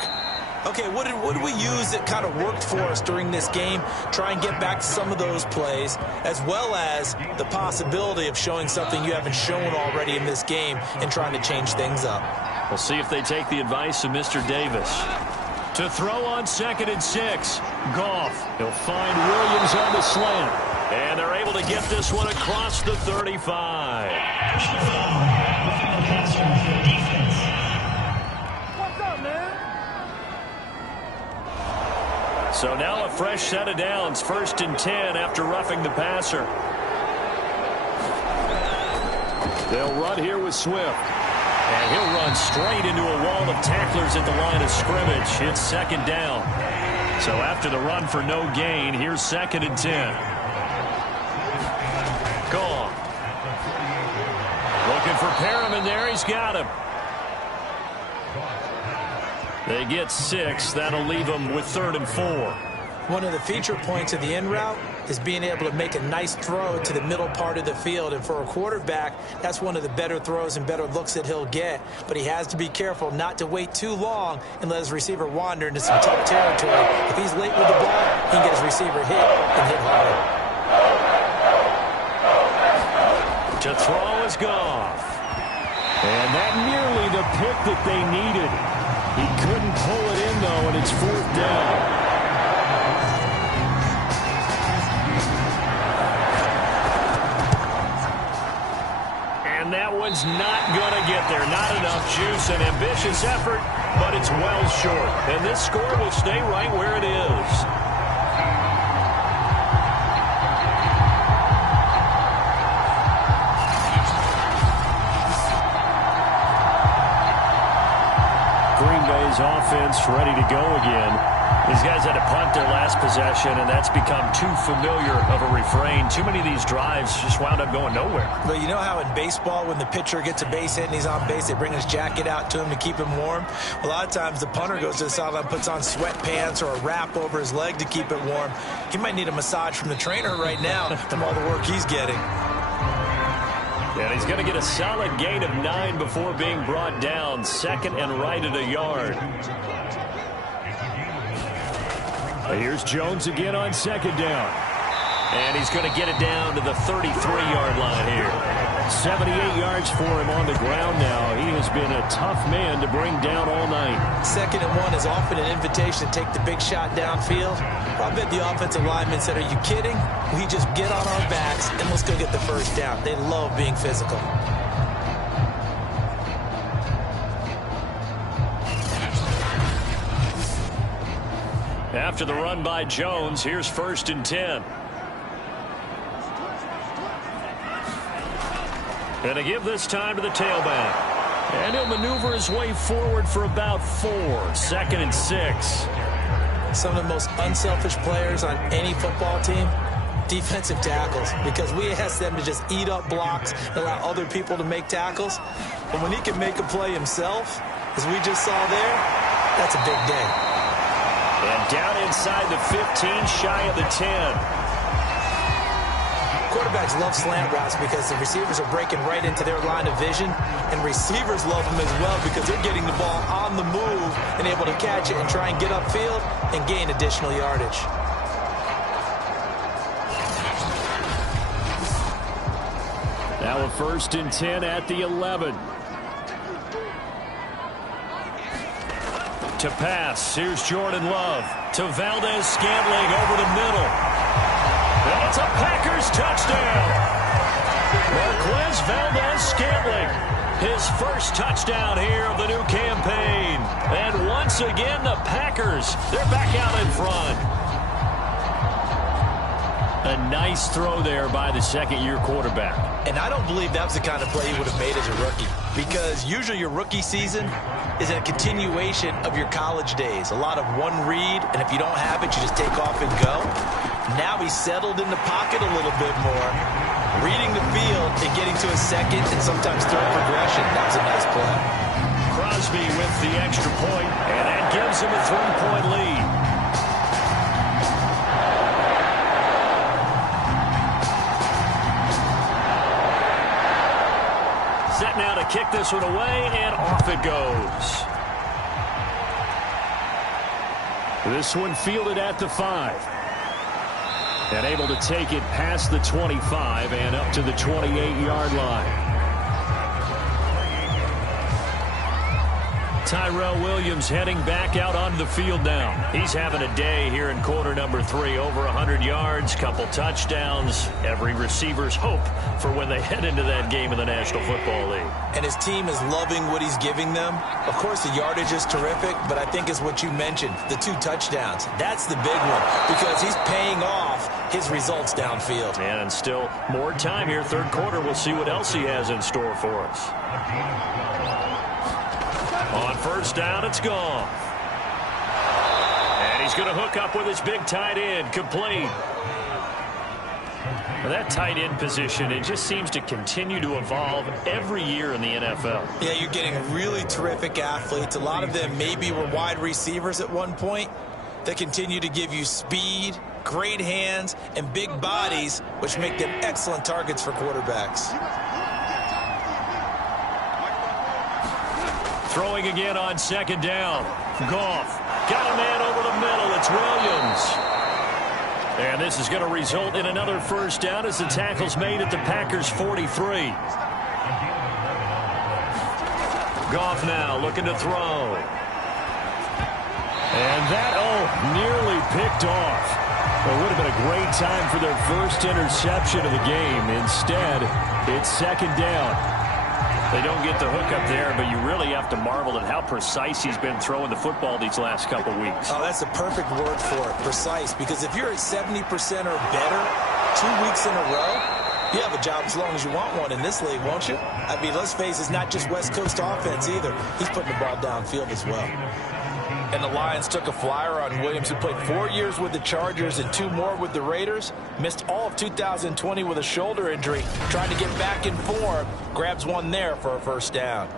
Okay, what did we use that kind of worked for us during this game? Try and get back to some of those plays, as well as the possibility of showing something you haven't shown already in this game and trying to change things up. We'll see if they take the advice of Mr. Davis. To throw on 2nd and 6. Goff. He'll find Williams on the slant. And they're able to get this one across the 35. So now a fresh set of downs. 1st and 10 after roughing the passer. They'll run here with Swift. And he'll run straight into a wall of tacklers at the line of scrimmage. It's 2nd down. So after the run for no gain, here's 2nd and 10. Gone. Looking for Perriman there. He's got him. They get 6. That'll leave them with 3rd and 4. One of the feature points of the in route is being able to make a nice throw to the middle part of the field. And for a quarterback, that's one of the better throws and better looks that he'll get. But he has to be careful not to wait too long and let his receiver wander into some tough territory. If he's late with the ball, he can get his receiver hit and hit harder. To throw is Goff. And that nearly the pick that they needed. He couldn't pull it in, though, and it's 4th down. And that one's not going to get there. Not enough juice. An ambitious effort, but it's well short. And this score will stay right where it is. Green Bay's offense ready to go again. These guys had to punt their last possession, and that's become too familiar of a refrain. Too many of these drives just wound up going nowhere. But you know how in baseball, when the pitcher gets a base hit and he's on base, they bring his jacket out to him to keep him warm? A lot of times the punter goes to the sideline, puts on sweatpants or a wrap over his leg to keep it warm. He might need a massage from the trainer right now from all the work he's getting. And he's going to get a solid gain of 9 before being brought down. 2nd and right at a yard. Here's Jones again on 2nd down. And he's going to get it down to the 33-yard line here. 78 yards for him on the ground now. He has been a tough man to bring down all night. 2nd and 1 is often an invitation to take the big shot downfield. I bet the offensive lineman said, are you kidding? We just get on our backs and let's go get the first down. They love being physical. After the run by Jones, here's 1st and 10. And to give this time to the tailback. And he'll maneuver his way forward for about 4. 2nd and 6. Some of the most unselfish players on any football team, defensive tackles, because we ask them to just eat up blocks and allow other people to make tackles. But when he can make a play himself, as we just saw there, that's a big day. And down inside the 15, shy of the 10. Quarterbacks love slant routes because the receivers are breaking right into their line of vision, and receivers love them as well because they're getting the ball on the move and able to catch it and try and get upfield and gain additional yardage. Now a 1st and 10 at the 11. To pass, here's Jordan Love. To Valdez-Scantling over the middle. And it's a Packers touchdown. Marquez Valdez-Scantling, his first touchdown here of the new campaign. And once again, the Packers, they're back out in front. A nice throw there by the second-year quarterback. And I don't believe that was the kind of play he would have made as a rookie, because usually your rookie season is a continuation of your college days. A lot of one read, and if you don't have it, you just take off and go. Now he's settled in the pocket a little bit more, reading the field and getting to a second and sometimes third progression. That was a nice play. Crosby with the extra point, and that gives him a 3-point lead. Set now to kick this one away, and off it goes. This one fielded at the 5. And able to take it past the 25 and up to the 28-yard line. Tyrell Williams heading back out onto the field now. He's having a day here in quarter number 3. Over 100 yards, couple touchdowns. Every receiver's hope for when they head into that game in the National Football League. And his team is loving what he's giving them. Of course, the yardage is terrific, but I think it's what you mentioned, the 2 touchdowns. That's the big one, because he's paying off his results downfield. And still more time here. Third quarter, we'll see what else he has in store for us. On first down, it's Goff. And he's going to hook up with his big tight end, complete. Well, that tight end position, it just seems to continue to evolve every year in the NFL. Yeah, you're getting really terrific athletes. A lot of them maybe were wide receivers at one point. They continue to give you speed, great hands, and big bodies, which make them excellent targets for quarterbacks. Throwing again on second down. Goff got a man over the middle. It's Williams. And this is going to result in another first down as the tackle's made at the Packers' 43. Goff now looking to throw. And that, nearly picked off. It would have been a great time for their first interception of the game. Instead, it's second down. They don't get the hookup there, but you really have to marvel at how precise he's been throwing the football these last couple weeks. Oh, that's the perfect word for it, precise. Because if you're at 70% or better 2 weeks in a row, you have a job as long as you want one in this league, won't you? I mean, let's face it, it's not just West Coast offense either. He's putting the ball downfield as well. And the Lions took a flyer on Williams, who played 4 years with the Chargers and 2 more with the Raiders. Missed all of 2020 with a shoulder injury. Trying to get back in form. Grabs one there for a first down.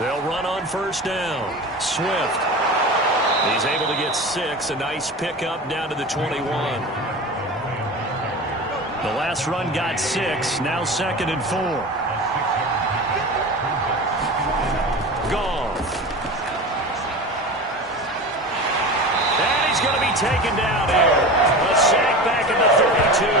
They'll run on first down. Swift. He's able to get 6. A nice pickup down to the 21. The last run got 6. Now 2nd and 4. Goff. And he's going to be taken down here. A sack back at the 32.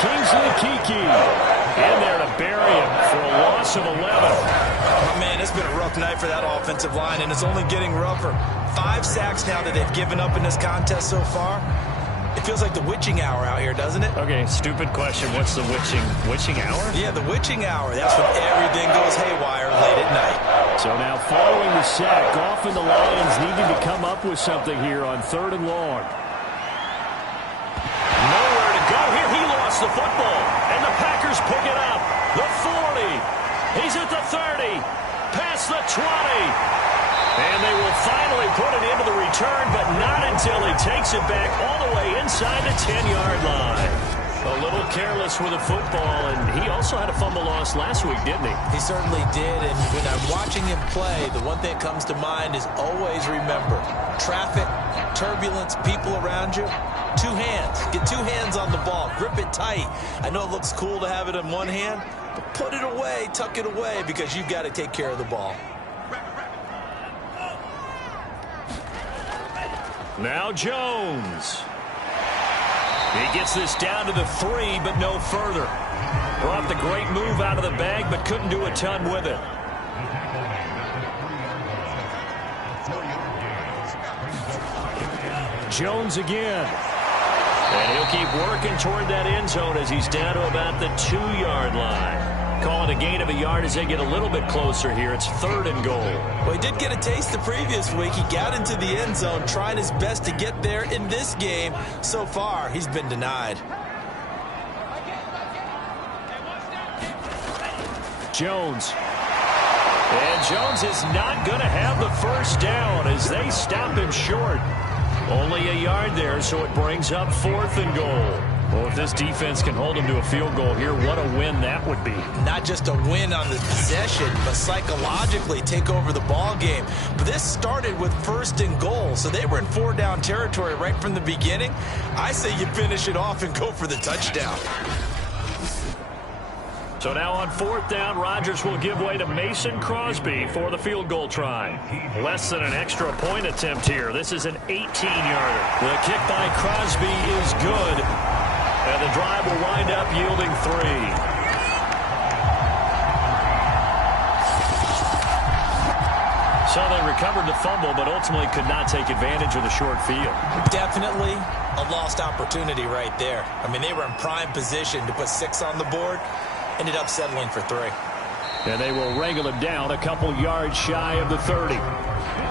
Kingsley Keke In there to bury him for a loss of 11. Oh, man, it's been a rough night for that offensive line, and it's only getting rougher. 5 sacks now that they've given up in this contest so far. It feels like the witching hour out here, doesn't it? Okay, stupid question. What's the witching hour? Yeah, the witching hour. That's when everything goes haywire late at night. So now following the sack, Goff and the Lions needing to come up with something here on 3rd and long. Nowhere to go here. He lost the football, and the Packers pick it up. The 40. He's at the 30. Past the 20. And they will finally put it into the return, but not until he takes it back all the way inside the 10-yard line. A little careless with the football, and he also had a fumble loss last week, didn't he? He certainly did, and when I'm watching him play, the one thing that comes to mind is always remember, traffic, turbulence, people around you, 2 hands. Get 2 hands on the ball. Grip it tight. I know it looks cool to have it in one hand, but put it away, tuck it away, because you've got to take care of the ball. Now Jones. He gets this down to the 3, but no further. Brought the great move out of the bag, but couldn't do a ton with it. Jones again. And he'll keep working toward that end zone as he's down to about the 2-yard line. Calling a gain of a yard as they get a little bit closer here. It's 3rd and goal. Well, he did get a taste the previous week. He got into the end zone, trying his best to get there in this game. So far, he's been denied. Jones. And Jones is not going to have the first down as they stop him short. Only a yard there, so it brings up 4th and goal. Well, if this defense can hold him to a field goal here, what a win that would be. Not just a win on the possession, but psychologically take over the ball game. But this started with 1st and goal, so they were in 4-down territory right from the beginning. I say you finish it off and go for the touchdown. So now on 4th down, Rodgers will give way to Mason Crosby for the field goal try. Less than an extra point attempt here. This is an 18-yarder. The kick by Crosby is good. And the drive will wind up yielding 3. So they recovered the fumble, but ultimately could not take advantage of the short field. Definitely a lost opportunity right there. I mean, they were in prime position to put 6 on the board. Ended up settling for 3. And they will wrangle him down a couple yards shy of the 30.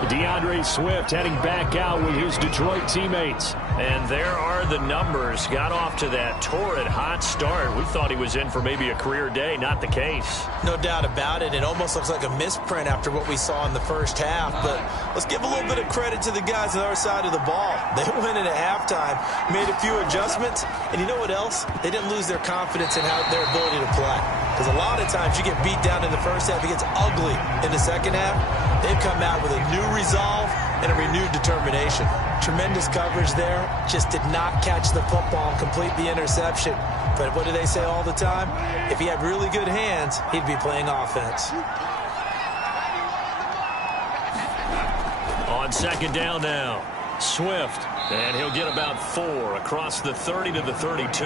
DeAndre Swift heading back out with his Detroit teammates. And there are the numbers. Got off to that torrid hot start. We thought he was in for maybe a career day. Not the case. No doubt about it. It almost looks like a misprint after what we saw in the first half. But let's give a little bit of credit to the guys on the other side of the ball. They went in at halftime, made a few adjustments. And you know what else? They didn't lose their confidence in their ability to play. Because a lot of times you get beat down in the first half. It gets ugly in the second half. They've come out with a new resolve and a renewed determination. Tremendous coverage there. Just did not catch the football and complete the interception. But what do they say all the time? If he had really good hands, he'd be playing offense. On 2nd down now, Swift. And he'll get about 4 across the 30 to the 32.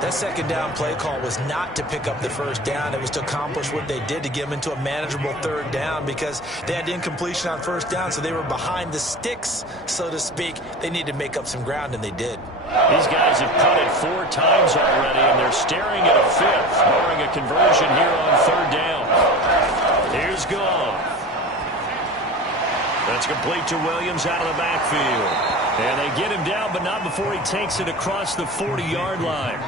That 2nd down play call was not to pick up the first down. It was to accomplish what they did to get them into a manageable 3rd down because they had incompletion on 1st down, so they were behind the sticks, so to speak. They needed to make up some ground, and they did. These guys have punted 4 times already, and they're staring at a 5th, barring a conversion here on 3rd down. Here's Goff. That's complete to Williams out of the backfield. And they get him down, but not before he takes it across the 40-yard line.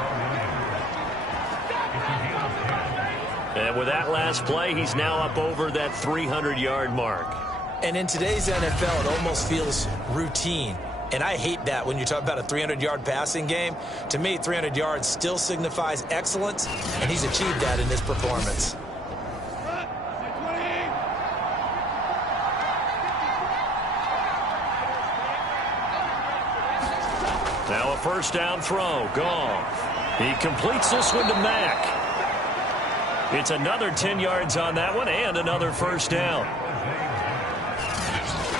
And with that last play, he's now up over that 300-yard mark. And in today's NFL, it almost feels routine. And I hate that when you talk about a 300-yard passing game. To me, 300 yards still signifies excellence, and he's achieved that in this performance. Now a 1st down throw. Goff. He completes this one to Mack. It's another 10 yards on that one and another 1st down.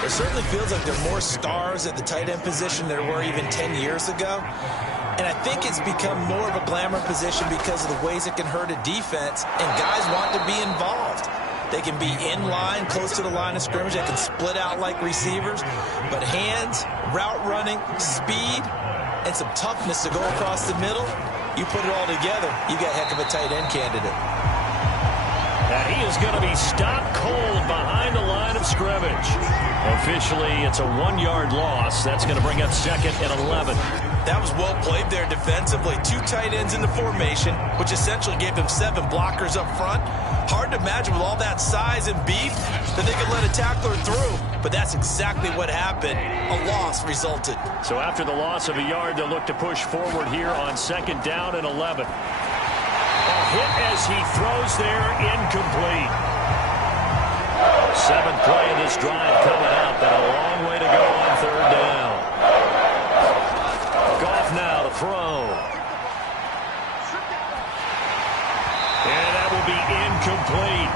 It certainly feels like there are more stars at the tight end position than there were even 10 years ago. And I think it's become more of a glamour position because of the ways it can hurt a defense, and guys want to be involved. They can be in line, close to the line of scrimmage. They can split out like receivers. But hands, route running, speed, and some toughness to go across the middle, you put it all together, you got a heck of a tight end candidate. And he is going to be stopped cold behind the line of scrimmage. Officially, it's a 1-yard loss. That's going to bring up 2nd and 11. That was well played there defensively. 2 tight ends in the formation, which essentially gave them 7 blockers up front. Hard to imagine with all that size and beef that they could let a tackler through. But that's exactly what happened. A loss resulted. So after the loss of a yard, they'll look to push forward here on 2nd down and 11. A hit as he throws there, incomplete. 7th play of this drive coming up, and a long way to go on 3rd down. Goff now to throw. And that will be incomplete.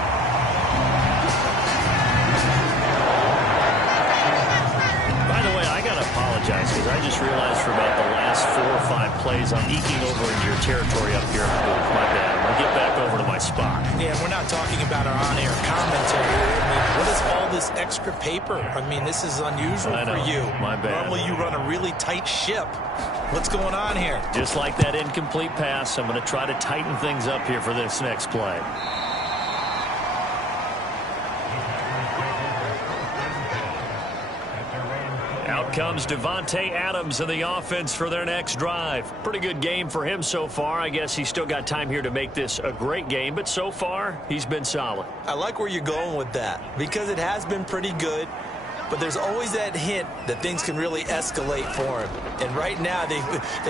By the way, I got to apologize because I just realized for about the last 4 or 5 plays I'm eking over into your territory up here. My bad. I'm going to get back over to my spot. Yeah, we're not talking about our on-air commentary. I mean, what is all this extra paper? I mean, this is unusual for you. My bad. Normally you run a really tight ship. What's going on here? Just like that incomplete pass, I'm going to try to tighten things up here for this next play. Out comes Devontae Adams in the offense for their next drive. Pretty good game for him so far. I guess he's still got time here to make this a great game, but so far, he's been solid. I like where you're going with that because it has been pretty good, but there's always that hint that things can really escalate for him. And right now, they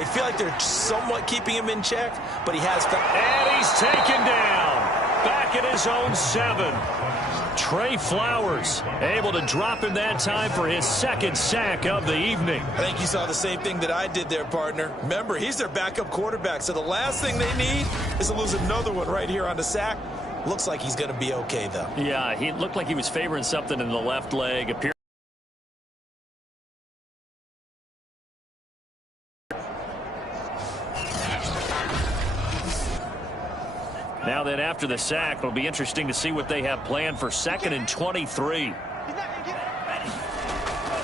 feel like they're somewhat keeping him in check, but he has... And he's taken down. Back at his own 7. Trey Flowers able to drop him that time for his second sack of the evening. I think you saw the same thing that I did there, partner. Remember, he's their backup quarterback, so the last thing they need is to lose another one right here on the sack. Looks like he's going to be okay, though. Yeah, he looked like he was favoring something in the left leg. Now then, after the sack, it'll be interesting to see what they have planned for 2nd and 23.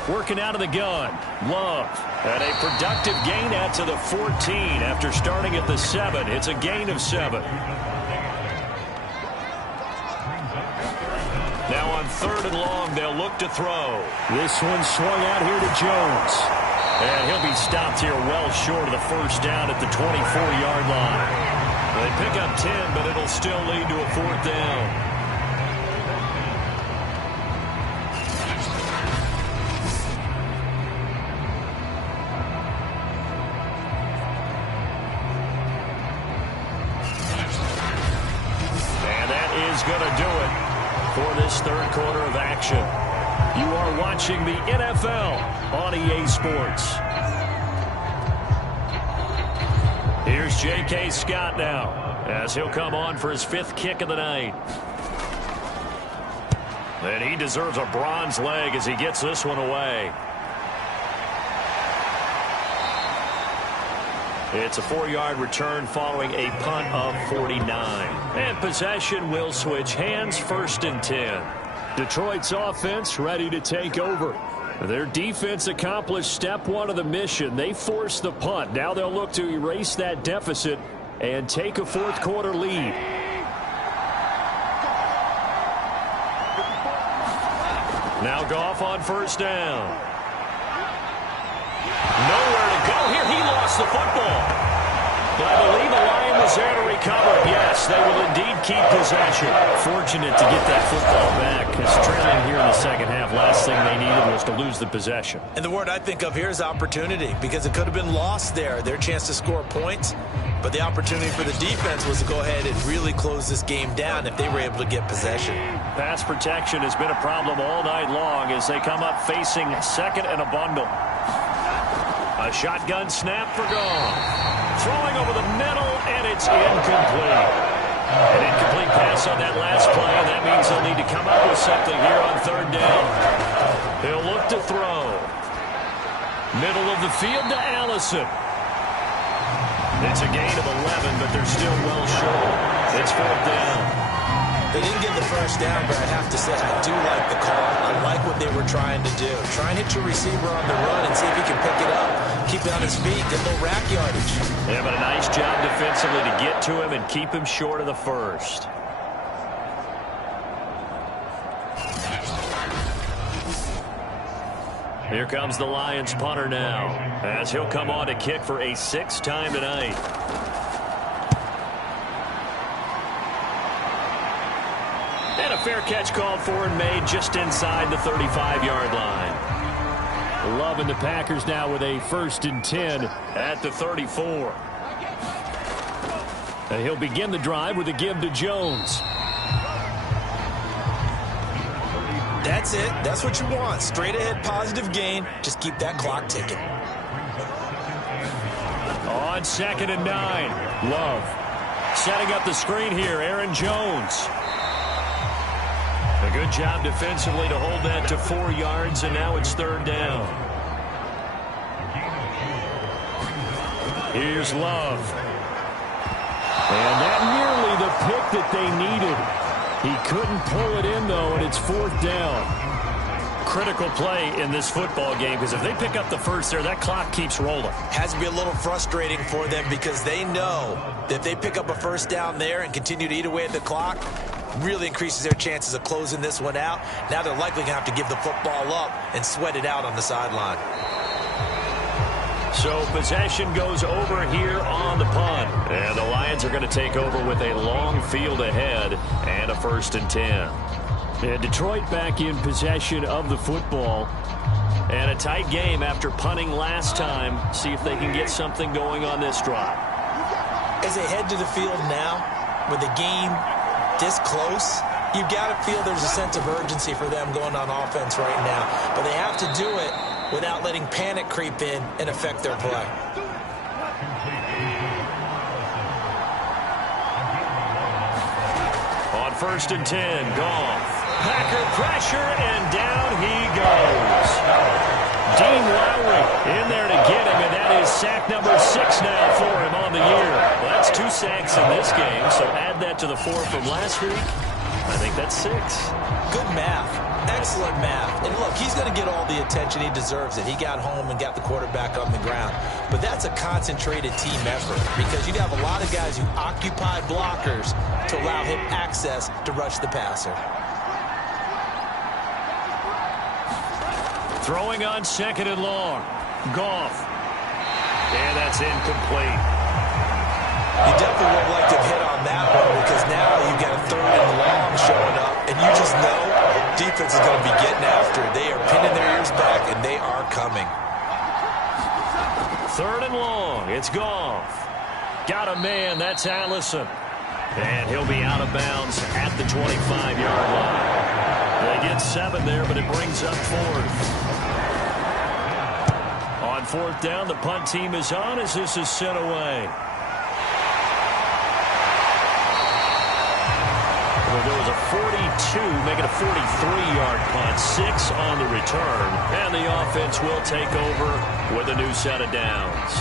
Working out of the gun. Love. And a productive gain out to the 14 after starting at the 7. It's a gain of 7. Now on 3rd and long, they'll look to throw. This one swung out here to Jones. And he'll be stopped here well short of the first down at the 24-yard line. They pick up 10, but it'll still lead to a 4th down. And that is going to do it for this 3rd quarter of action. You are watching the NFL on EA Sports. Here's J.K. Scott now, as he'll come on for his 5th kick of the night. And he deserves a bronze leg as he gets this one away. It's a 4-yard return following a punt of 49. And possession will switch hands, 1st and 10. Detroit's offense ready to take over. Their defense accomplished step 1 of the mission. They forced the punt. Now they'll look to erase that deficit and take a 4th quarter lead. Now Goff on 1st down. Nowhere to go here. He lost the football. But I believe the line was there to recover. Yes, they will indeed keep possession. Fortunate to get that football back. Because trailing here in the 2nd half, last thing they needed was to lose the possession. And the word I think of here is opportunity, because it could have been lost there. Their chance to score points. But the opportunity for the defense was to go ahead and really close this game down if they were able to get possession. Pass protection has been a problem all night long as they come up facing 2nd and a bundle. A shotgun snap for Goff. Throwing over the middle, and it's incomplete. An incomplete pass on that last play, and that means they'll need to come up with something here on 3rd down. They'll look to throw. Middle of the field to Allison. It's a gain of 11, but they're still well short. It's 4th down. They didn't get the first down, but I have to say I do like the call. I like what they were trying to do. Try and hit your receiver on the run and see if he can pick it up. Keep it on his feet, get a little rack yardage. Yeah, but a nice job defensively to get to him and keep him short of the first. Here comes the Lions punter now, as he'll come on to kick for a 6th time tonight. And a fair catch called for and made just inside the 35-yard line. Loving the Packers now with a 1st and 10 at the 34. And he'll begin the drive with a give to Jones. That's it. That's what you want. Straight ahead positive gain. Just keep that clock ticking. On 2nd and 9. Love setting up the screen here. Aaron Jones. A good job defensively to hold that to 4 yards, and now it's 3rd down. Here's Love. And that nearly the pick that they needed. He couldn't pull it in, though, and it's 4th down. Critical play in this football game, because if they pick up the first there, that clock keeps rolling. Has to be a little frustrating for them because they know that if they pick up a first down there and continue to eat away at the clock, really increases their chances of closing this one out. Now they're likely going to have to give the football up and sweat it out on the sideline. So possession goes over here on the punt. And the Lions are going to take over with a long field ahead and a 1st and 10. And Detroit back in possession of the football. And a tight game after punting last time. See if they can get something going on this drive. As they head to the field now, with the game this close, you've got to feel there's a sense of urgency for them going on offense right now. But they have to do it without letting panic creep in and affect their play. On 1st and 10, Goff. Packer pressure, and down he goes. Dean Lowry in there to get him, and that is sack number 6 now for him on the year. Well, that's 2 sacks in this game, so add that to the 4 from last week. I think that's 6. Good math. Excellent math. And look, he's going to get all the attention. He deserves it. He got home and got the quarterback on the ground. But that's a concentrated team effort because you'd have a lot of guys who occupy blockers to allow him access to rush the passer. Throwing on 2nd and long. Goff. And that's incomplete. You definitely would like to have hit on that one because now you've got a 3rd and long showing up, and you just know defense is going to be getting after it. They are pinning their ears back, and they are coming. 3rd and long. It's Goff. Got a man. That's Allison. And he'll be out of bounds at the 25-yard line. They get 7 there, but it brings up 4th. On 4th down, the punt team is on as this is sent away. Well, there was a 42, make it a 43-yard punt, 6 on the return, and the offense will take over with a new set of downs.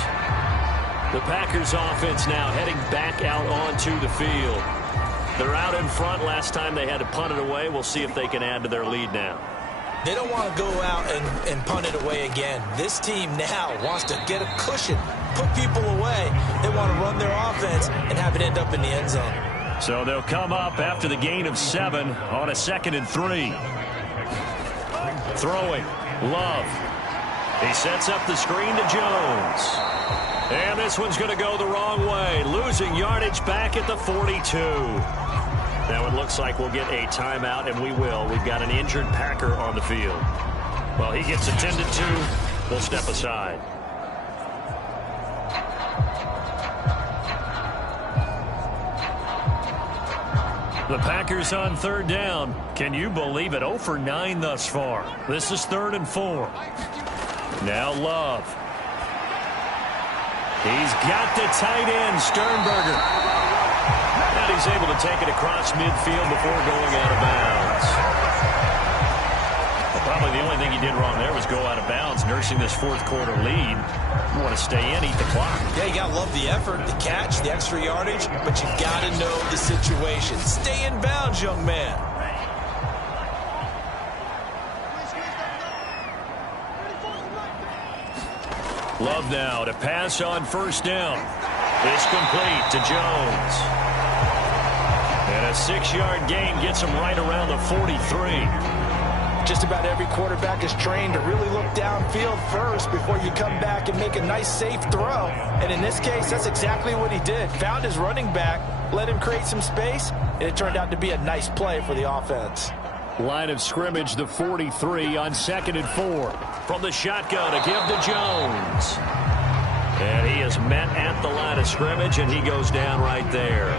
The Packers offense now heading back out onto the field. They're out in front. Last time they had to punt it away. We'll see if they can add to their lead now. They don't want to go out and punt it away again. This team now wants to get a cushion, put people away. They want to run their offense and have it end up in the end zone. So they'll come up after the gain of 7 on a 2nd and 3. Throwing. Love. He sets up the screen to Jones. And this one's going to go the wrong way. Losing yardage back at the 42. Now it looks like we'll get a timeout, and we will. We've got an injured Packer on the field. Well, he gets attended to. We'll step aside. The Packers on 3rd down. Can you believe it? 0 for 9 thus far. This is 3rd and 4. Now Love. He's got the tight end, Sternberger. And he's able to take it across midfield before going out of bounds. Well, probably the only thing he did wrong there was go out of bounds, nursing this 4th quarter lead. You want to stay in, eat the clock. Yeah, you got to love the effort, the catch, the extra yardage, but you got to know the situation. Stay in bounds, young man. Love now to pass on 1st down. It's complete to Jones. And a 6-yard gain gets him right around the 43. Just about every quarterback is trained to really look downfield first before you come back and make a nice, safe throw. And in this case, that's exactly what he did. Found his running back, let him create some space, and it turned out to be a nice play for the offense. Line of scrimmage, the 43 on 2nd and 4. From the shotgun to give to Jones. And he is met at the line of scrimmage, and he goes down right there.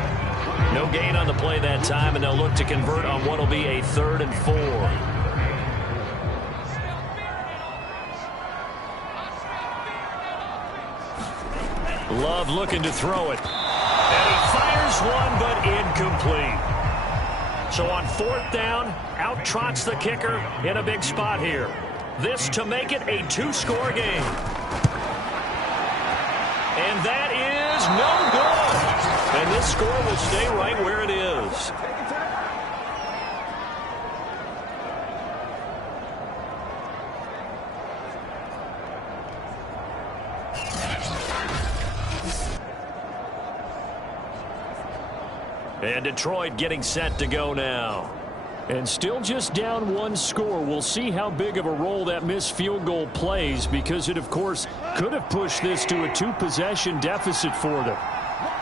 No gain on the play that time, and they'll look to convert on what will be a 3rd and 4. Love looking to throw it. And he fires one, but incomplete. So on 4th down, out trots the kicker in a big spot here. This to make it a 2-score game. And that is no good. And this score will stay right where it is. And Detroit getting set to go now. And still just down one score. We'll see how big of a role that missed field goal plays, because it, of course, could have pushed this to a 2-possession deficit for them.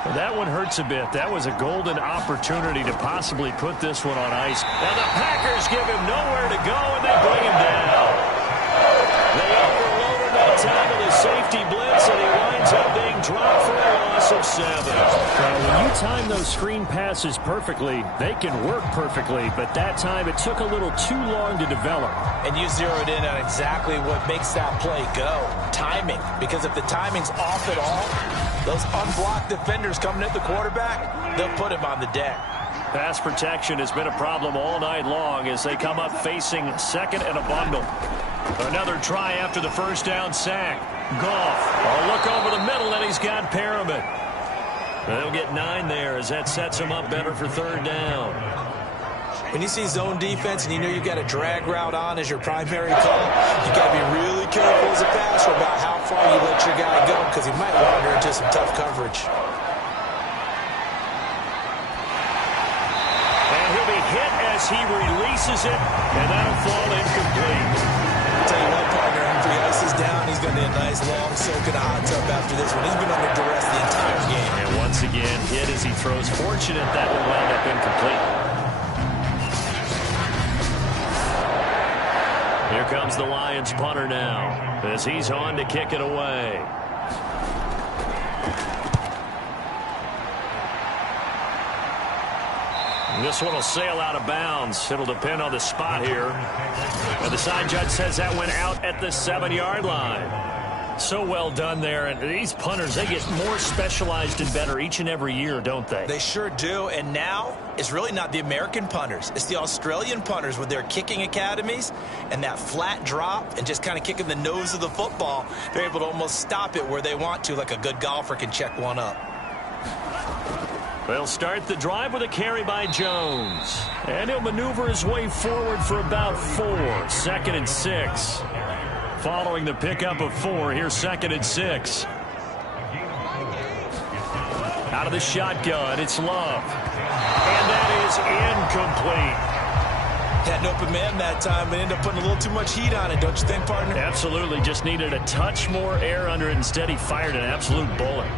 Well, that one hurts a bit. That was a golden opportunity to possibly put this one on ice. And the Packers give him nowhere to go, and they bring him down. They overloaded that time with a safety blitz, and he winds up being dropped for a loss of 7. Well, when you time those screen passes perfectly, they can work perfectly, but that time it took a little too long to develop. And you zeroed in on exactly what makes that play go. Timing. Because if the timing's off at all, those unblocked defenders coming at the quarterback, they'll put him on the deck. Pass protection has been a problem all night long as they come up facing second and a bundle. Another try after the first down sack. Goff. A look over the middle, and he's got Perriman. They'll get 9 there as that sets him up better for third down. When you see zone defense and you know you've got a drag route on as your primary call, you got to be really careful as a passer about how far you let your guy go, because he might wander into some tough coverage. And he'll be hit as he releases it, and that'll fall incomplete. I'll tell you what, partner, after he ices down, he's going to need a nice long soak in a hot tub after this one. He's been under duress the entire game. And once again, hit as he throws. Fortunate that will wind up incomplete. Here comes the Lions punter now as he's on to kick it away. This one will sail out of bounds. It'll depend on the spot here. And the side judge says that went out at the 7-yard line. So well done there. And these punters, they get more specialized and better each and every year, don't they? They sure do. And now it's really not the American punters. It's the Australian punters with their kicking academies and that flat drop and just kind of kicking the nose of the football. They're able to almost stop it where they want to, like a good golfer can check one up. They'll start the drive with a carry by Jones. And he'll maneuver his way forward for about 4. 2nd and 6. Following the pickup of 4, here's 2nd and 6. Out of the shotgun, it's Love. And that is incomplete. Had an open man that time, but ended up putting a little too much heat on it, don't you think, partner? Absolutely. Just needed a touch more air under it. Instead, he fired an absolute bullet.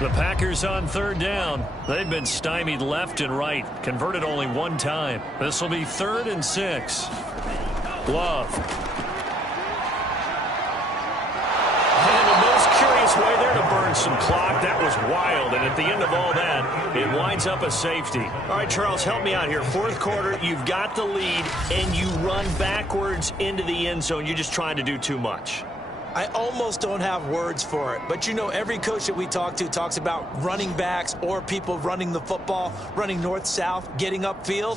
The Packers on third down. They've been stymied left and right. Converted only one time. This will be 3rd and 6. Love. And the most curious way there to burn some clock. That was wild. And at the end of all that, it winds up a safety. All right, Charles, help me out here. 4th quarter, you've got the lead, and you run backwards into the end zone. You're just trying to do too much. I almost don't have words for it. But, you know, every coach that we talk to talks about running backs or people running the football, running north-south, getting upfield.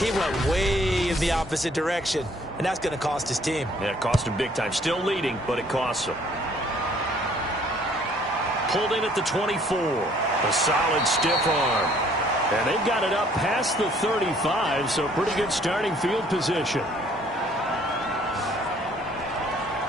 He went way in the opposite direction, and that's going to cost his team. Yeah, it cost him big time. Still leading, but it costs him. Pulled in at the 24. A solid stiff arm. And they've got it up past the 35, so pretty good starting field position.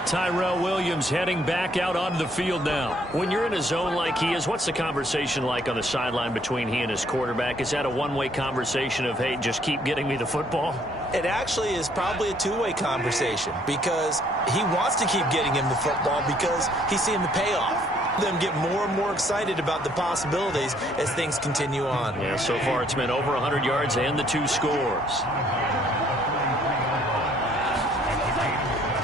Tyrell Williams heading back out onto the field now. When you're in a zone like he is, what's the conversation like on the sideline between he and his quarterback? Is that a one-way conversation of, hey, just keep getting me the football? It actually is probably a two-way conversation because he wants to keep getting him the football because he's seeing the payoff. Them get more and more excited about the possibilities as things continue on. Yeah, so far it's been over 100 yards and the 2 scores.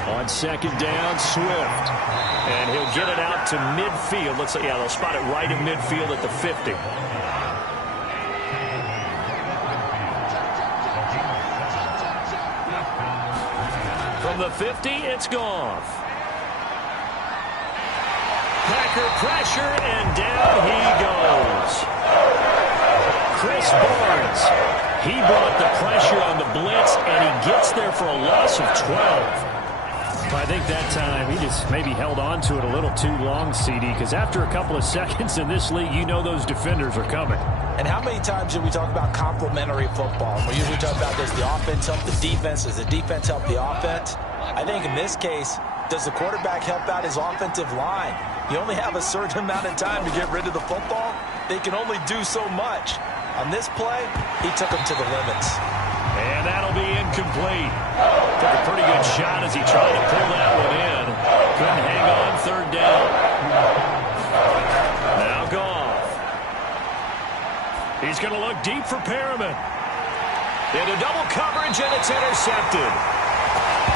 On 2nd down, Swift. And he'll get it out to midfield. Let's say, yeah, they'll spot it right in midfield at the 50. From the 50, it's Goff. Packer pressure, and down he goes. Chris Barnes. He brought the pressure on the blitz, and he gets there for a loss of 12. I think that time he just maybe held on to it a little too long, CD, because after a couple of seconds in this league, you know those defenders are coming. And how many times did we talk about complementary football? And we usually talk about, does the offense help the defense? Does the defense help the offense? I think in this case, does the quarterback help out his offensive line? You only have a certain amount of time to get rid of the football. They can only do so much. On this play, he took them to the limits. And that'll be incomplete. Took a pretty good shot as he tried to pull that one in. Couldn't hang on, third down. Now Goff. He's going to look deep for Perriman. Into double coverage, and it's intercepted.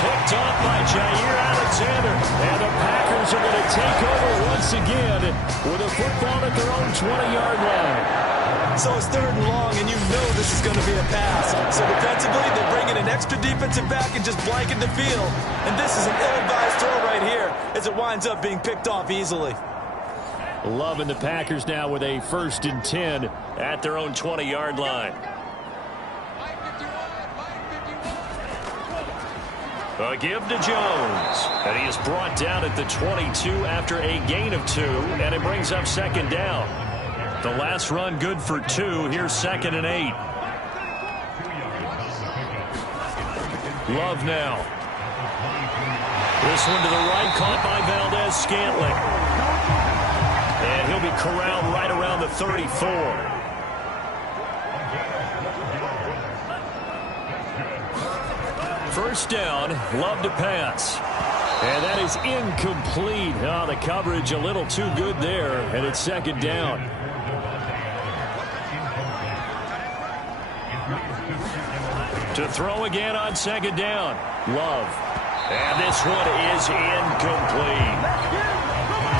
Picked off by Jair Alexander. And the Packers are going to take over once again with a football at their own 20-yard line. So it's 3rd and long, and you know this is going to be a pass. So defensively, they bring in an extra defensive back and just blanket the field. And this is an ill-advised throw right here as it winds up being picked off easily. Loving the Packers now with a 1st and 10 at their own 20-yard line. A give to Jones. And he is brought down at the 22 after a gain of 2, and it brings up 2nd down. The last run good for 2. Here's 2nd and 8. Love now. This one to the right, caught by Valdez-Scantling. And he'll be corralled right around the 34. First down, Love to pass. And that is incomplete. Oh, the coverage a little too good there, and it's 2nd down. To throw again on 2nd down. Love. And this one is incomplete.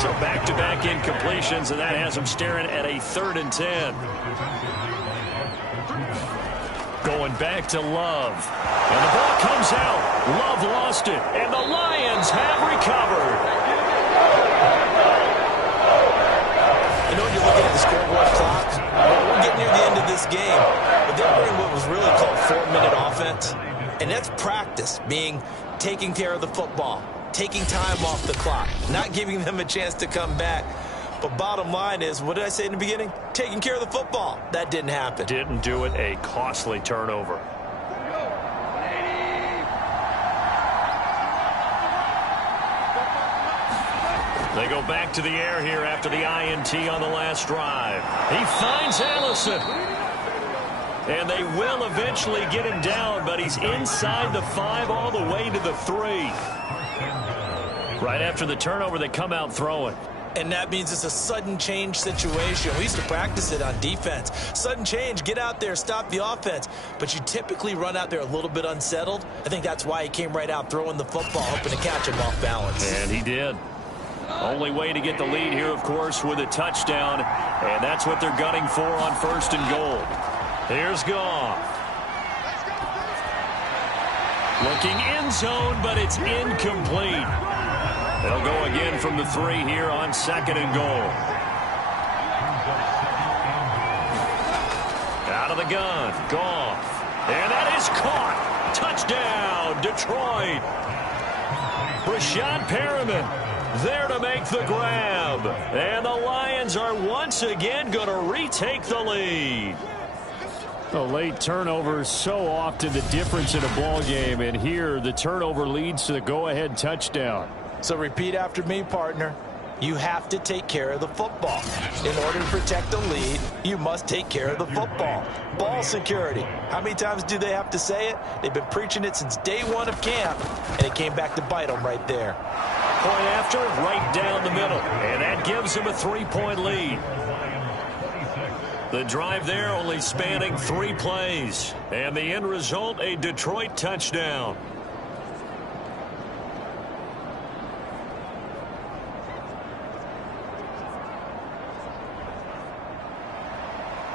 So back-to-back incompletions, and that has him staring at a 3rd and 10. Going back to Love. And the ball comes out. Love lost it. And the Lions have recovered. You know, when you're looking at the scoreboard clock, we're getting near the end of this game. But they were in what was really called 4-minute offense. And that's practice, meaning taking care of the football, taking time off the clock, not giving them a chance to come back. But bottom line is, what did I say in the beginning? Taking care of the football. That didn't happen. Didn't do it. A costly turnover. They go back to the air here after the INT on the last drive. He finds Allison. And they will eventually get him down, but he's inside the 5 all the way to the 3. Right after the turnover, they come out throwing. And that means it's a sudden change situation. We used to practice it on defense. Sudden change, get out there, stop the offense. But you typically run out there a little bit unsettled. I think that's why he came right out throwing the football, hoping to catch him off balance. And he did. Only way to get the lead here, of course, with a touchdown. And that's what they're gunning for on 1st and goal. Here's Goff. Looking end zone, but it's incomplete. They'll go again from the 3 here on 2nd and goal. Out of the gun, Goff. And that is caught. Touchdown, Detroit. Rashad Perriman there to make the grab. And the Lions are once again going to retake the lead. The late turnovers so often the difference in a ball game, and here the turnover leads to the go-ahead touchdown. So repeat after me, partner. You have to take care of the football. In order to protect the lead, you must take care of the football. Ball security. How many times do they have to say it? They've been preaching it since day 1 of camp, and it came back to bite them right there. Point after, right down the middle, and that gives him a 3-point lead. The drive there only spanning 3 plays, and the end result, a Detroit touchdown.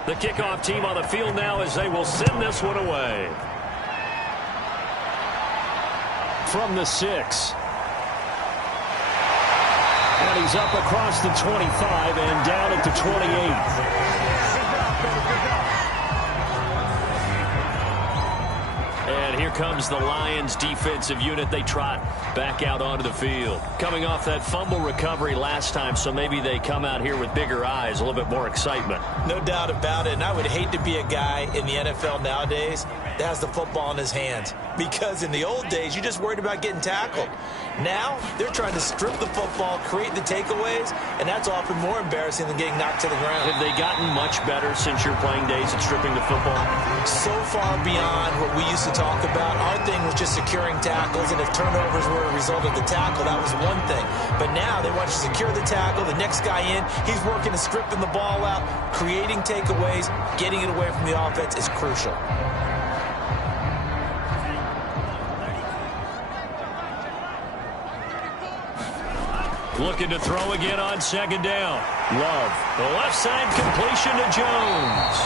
The kickoff team on the field now as they will send this one away. From the 6. And he's up across the 25 and down at the 28. And here comes the Lions defensive unit. They trot back out onto the field. Coming off that fumble recovery last time, so maybe they come out here with bigger eyes, a little bit more excitement. No doubt about it, and I would hate to be a guy in the NFL nowadays that has the football in his hands. Because in the old days, you just worried about getting tackled. Now, they're trying to strip the football, create the takeaways, and that's often more embarrassing than getting knocked to the ground. Have they gotten much better since your playing days at stripping the football? So far beyond what we used to talk about. Our thing was just securing tackles, and if turnovers were a result of the tackle, that was one thing. But now they want you to secure the tackle, the next guy in, he's working to stripping the ball out, creating takeaways, getting it away from the offense is crucial. Looking to throw again on second down. Love. The left side completion to Jones.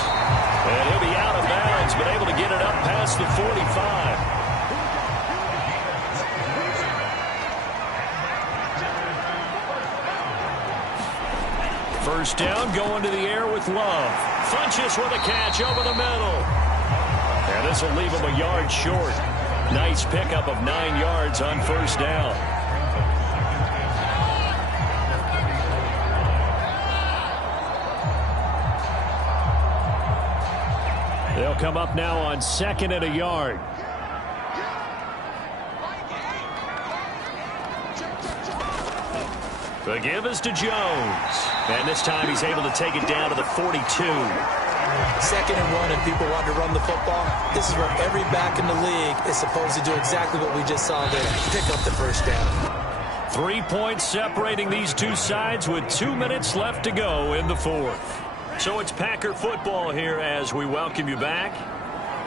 And he'll be out of bounds, but able to get it up past the 45. First down, going to the air with Love. Funches with a catch over the middle. And this will leave him a yard short. Nice pickup of 9 yards on first down. They'll come up now on 2nd and a yard. The give is to Jones. And this time he's able to take it down to the 42. 2nd and 1, and people want to run the football. This is where every back in the league is supposed to do exactly what we just saw there. Pick up the first down. 3 points separating these two sides with 2 minutes left to go in the fourth. So it's Packer football here as we welcome you back.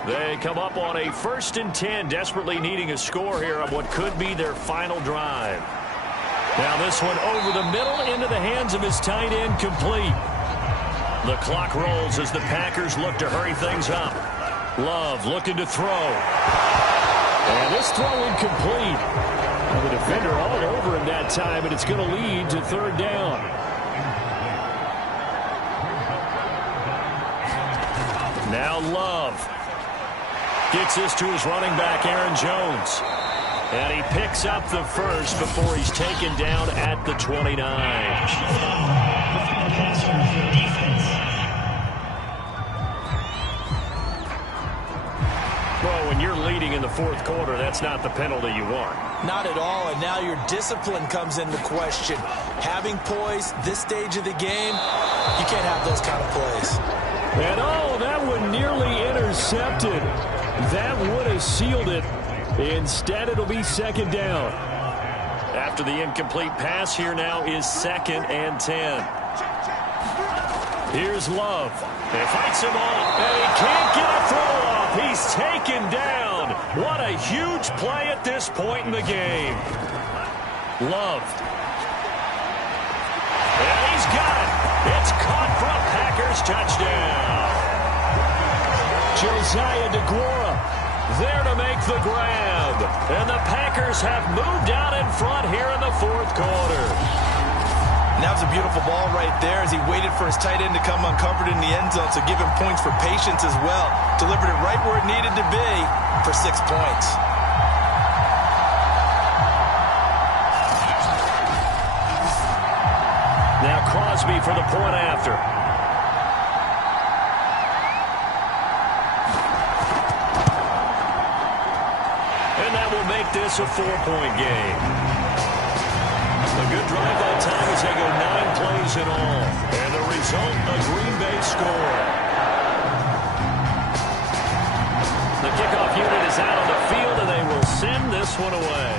They come up on a 1st and 10, desperately needing a score here on what could be their final drive. Now this one over the middle into the hands of his tight end, complete. The clock rolls as the Packers look to hurry things up. Love looking to throw. And this throw incomplete. And the defender all over him that time, and it's going to lead to 3rd down. Now Love gets this to his running back, Aaron Jones. And he picks up the first before he's taken down at the 29. Well, when you're leading in the 4th quarter, that's not the penalty you want. Not at all, and now your discipline comes into question. Having poise this stage of the game, you can't have those kind of plays. And oh, that one nearly intercepted. That would have sealed it. Instead, it'll be 2nd down. After the incomplete pass, here now is 2nd and 10. Here's Love. And fights him off, and he can't get a throw off. He's taken down. What a huge play at this point in the game. Love. And he's got it. It's caught for a Packers touchdown. Josiah DeGuara there to make the grab. And the Packers have moved out in front here in the 4th quarter. And that was a beautiful ball right there as he waited for his tight end to come uncovered in the end zone, so give him points for patience as well. Delivered it right where it needed to be for 6 points. Now Crosby for the point after. And that will make this a 4-point game. A good drive that time as they go 9 plays in all. And the result, a Green Bay score. The kickoff unit is out on the field, and they will send this one away.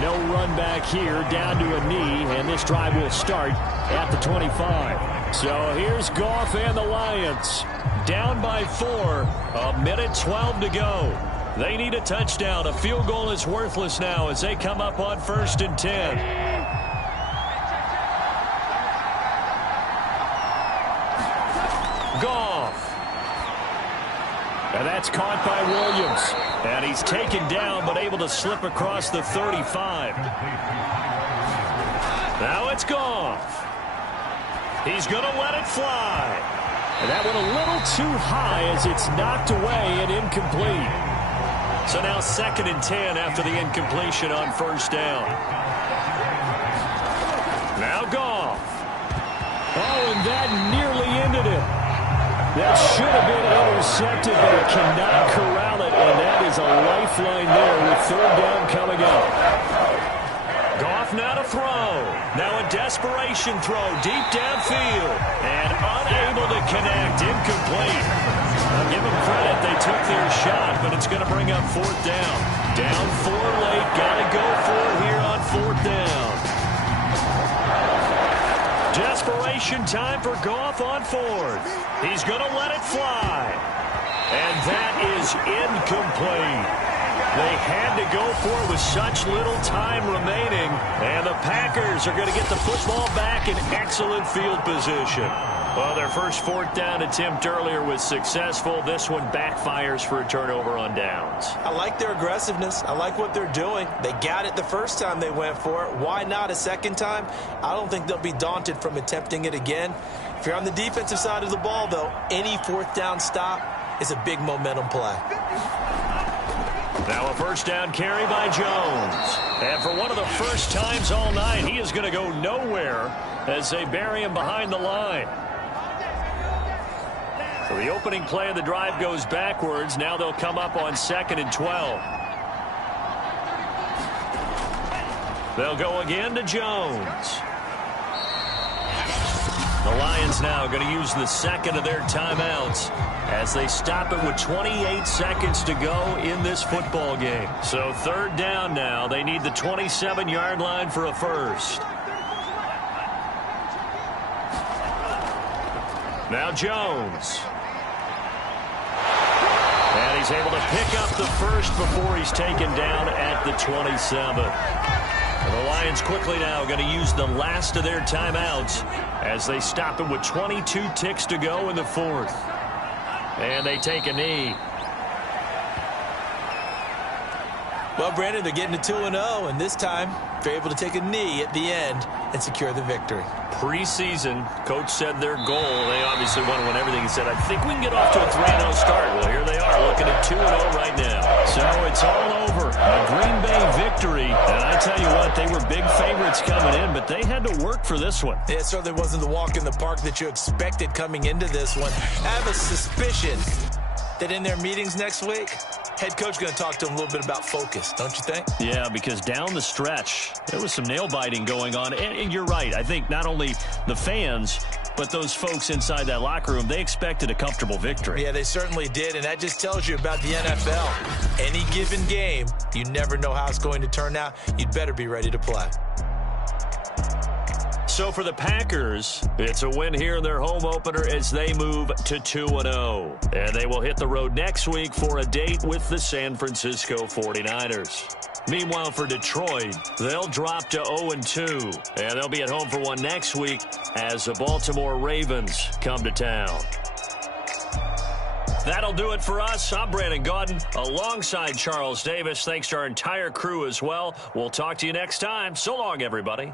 No run back here, down to a knee, and this drive will start at the 25. So here's Goff and the Lions. Down by 4, 1:12 to go. They need a touchdown. A field goal is worthless now as they come up on 1st and 10. Goff. And that's caught by Williams. And he's taken down but able to slip across the 35. Now it's Goff. He's going to let it fly. And that went a little too high as it's knocked away and incomplete. So now 2nd and 10 after the incompletion on 1st down. Now Goff. Oh, and that nearly ended it. That should have been intercepted, but it cannot corral it, and that is a lifeline there with 3rd down coming up. Goff now to throw. Now a desperation throw deep downfield. And unable to connect. Incomplete. I'll give them credit. They took their shot, but it's going to bring up 4th down. Down 4 late. Got to go for it here on 4th down. Desperation time for Goff on 4th. He's going to let it fly. And that is incomplete. They had to go for it with such little time remaining. And the Packers are going to get the football back in excellent field position. Well, their first 4th down attempt earlier was successful. This one backfires for a turnover on downs. I like their aggressiveness. I like what they're doing. They got it the first time they went for it. Why not a second time? I don't think they'll be daunted from attempting it again. If you're on the defensive side of the ball, though, any 4th down stop is a big momentum play. Now a 1st down carry by Jones. And for one of the first times all night, he is going to go nowhere as they bury him behind the line. So the opening play of the drive goes backwards. Now they'll come up on 2nd and 12. They'll go again to Jones. The Lions now going to use the 2nd of their timeouts as they stop it with 28 seconds to go in this football game. So 3rd down now. They need the 27-yard line for a first. Now Jones. And he's able to pick up the first before he's taken down at the 27. And the Lions quickly now going to use the last of their timeouts as they stop it with 22 ticks to go in the 4th. And they take a knee. Well, Brandon, they're getting to 2-0, and this time they're able to take a knee at the end and secure the victory. Preseason, coach said their goal, they obviously want to win everything. He said, I think we can get off to a 3-0 start. Well, here they are looking at 2-0 right now. So it's all over. A Green Bay victory. And I tell you what, they were big favorites coming in, but they had to work for this one. It certainly wasn't the walk in the park that you expected coming into this one. I have a suspicion that in their meetings next week, head coach going to talk to him a little bit about focus, don't you think? Yeah, because down the stretch, there was some nail-biting going on. And you're right. I think not only the fans, but those folks inside that locker room, they expected a comfortable victory. Yeah, they certainly did, and that just tells you about the NFL. Any given game, you never know how it's going to turn out. You'd better be ready to play. So for the Packers, it's a win here in their home opener as they move to 2-0. And they will hit the road next week for a date with the San Francisco 49ers. Meanwhile, for Detroit, they'll drop to 0-2. And they'll be at home for one next week as the Baltimore Ravens come to town. That'll do it for us. I'm Brandon Gaudin alongside Charles Davis. Thanks to our entire crew as well. We'll talk to you next time. So long, everybody.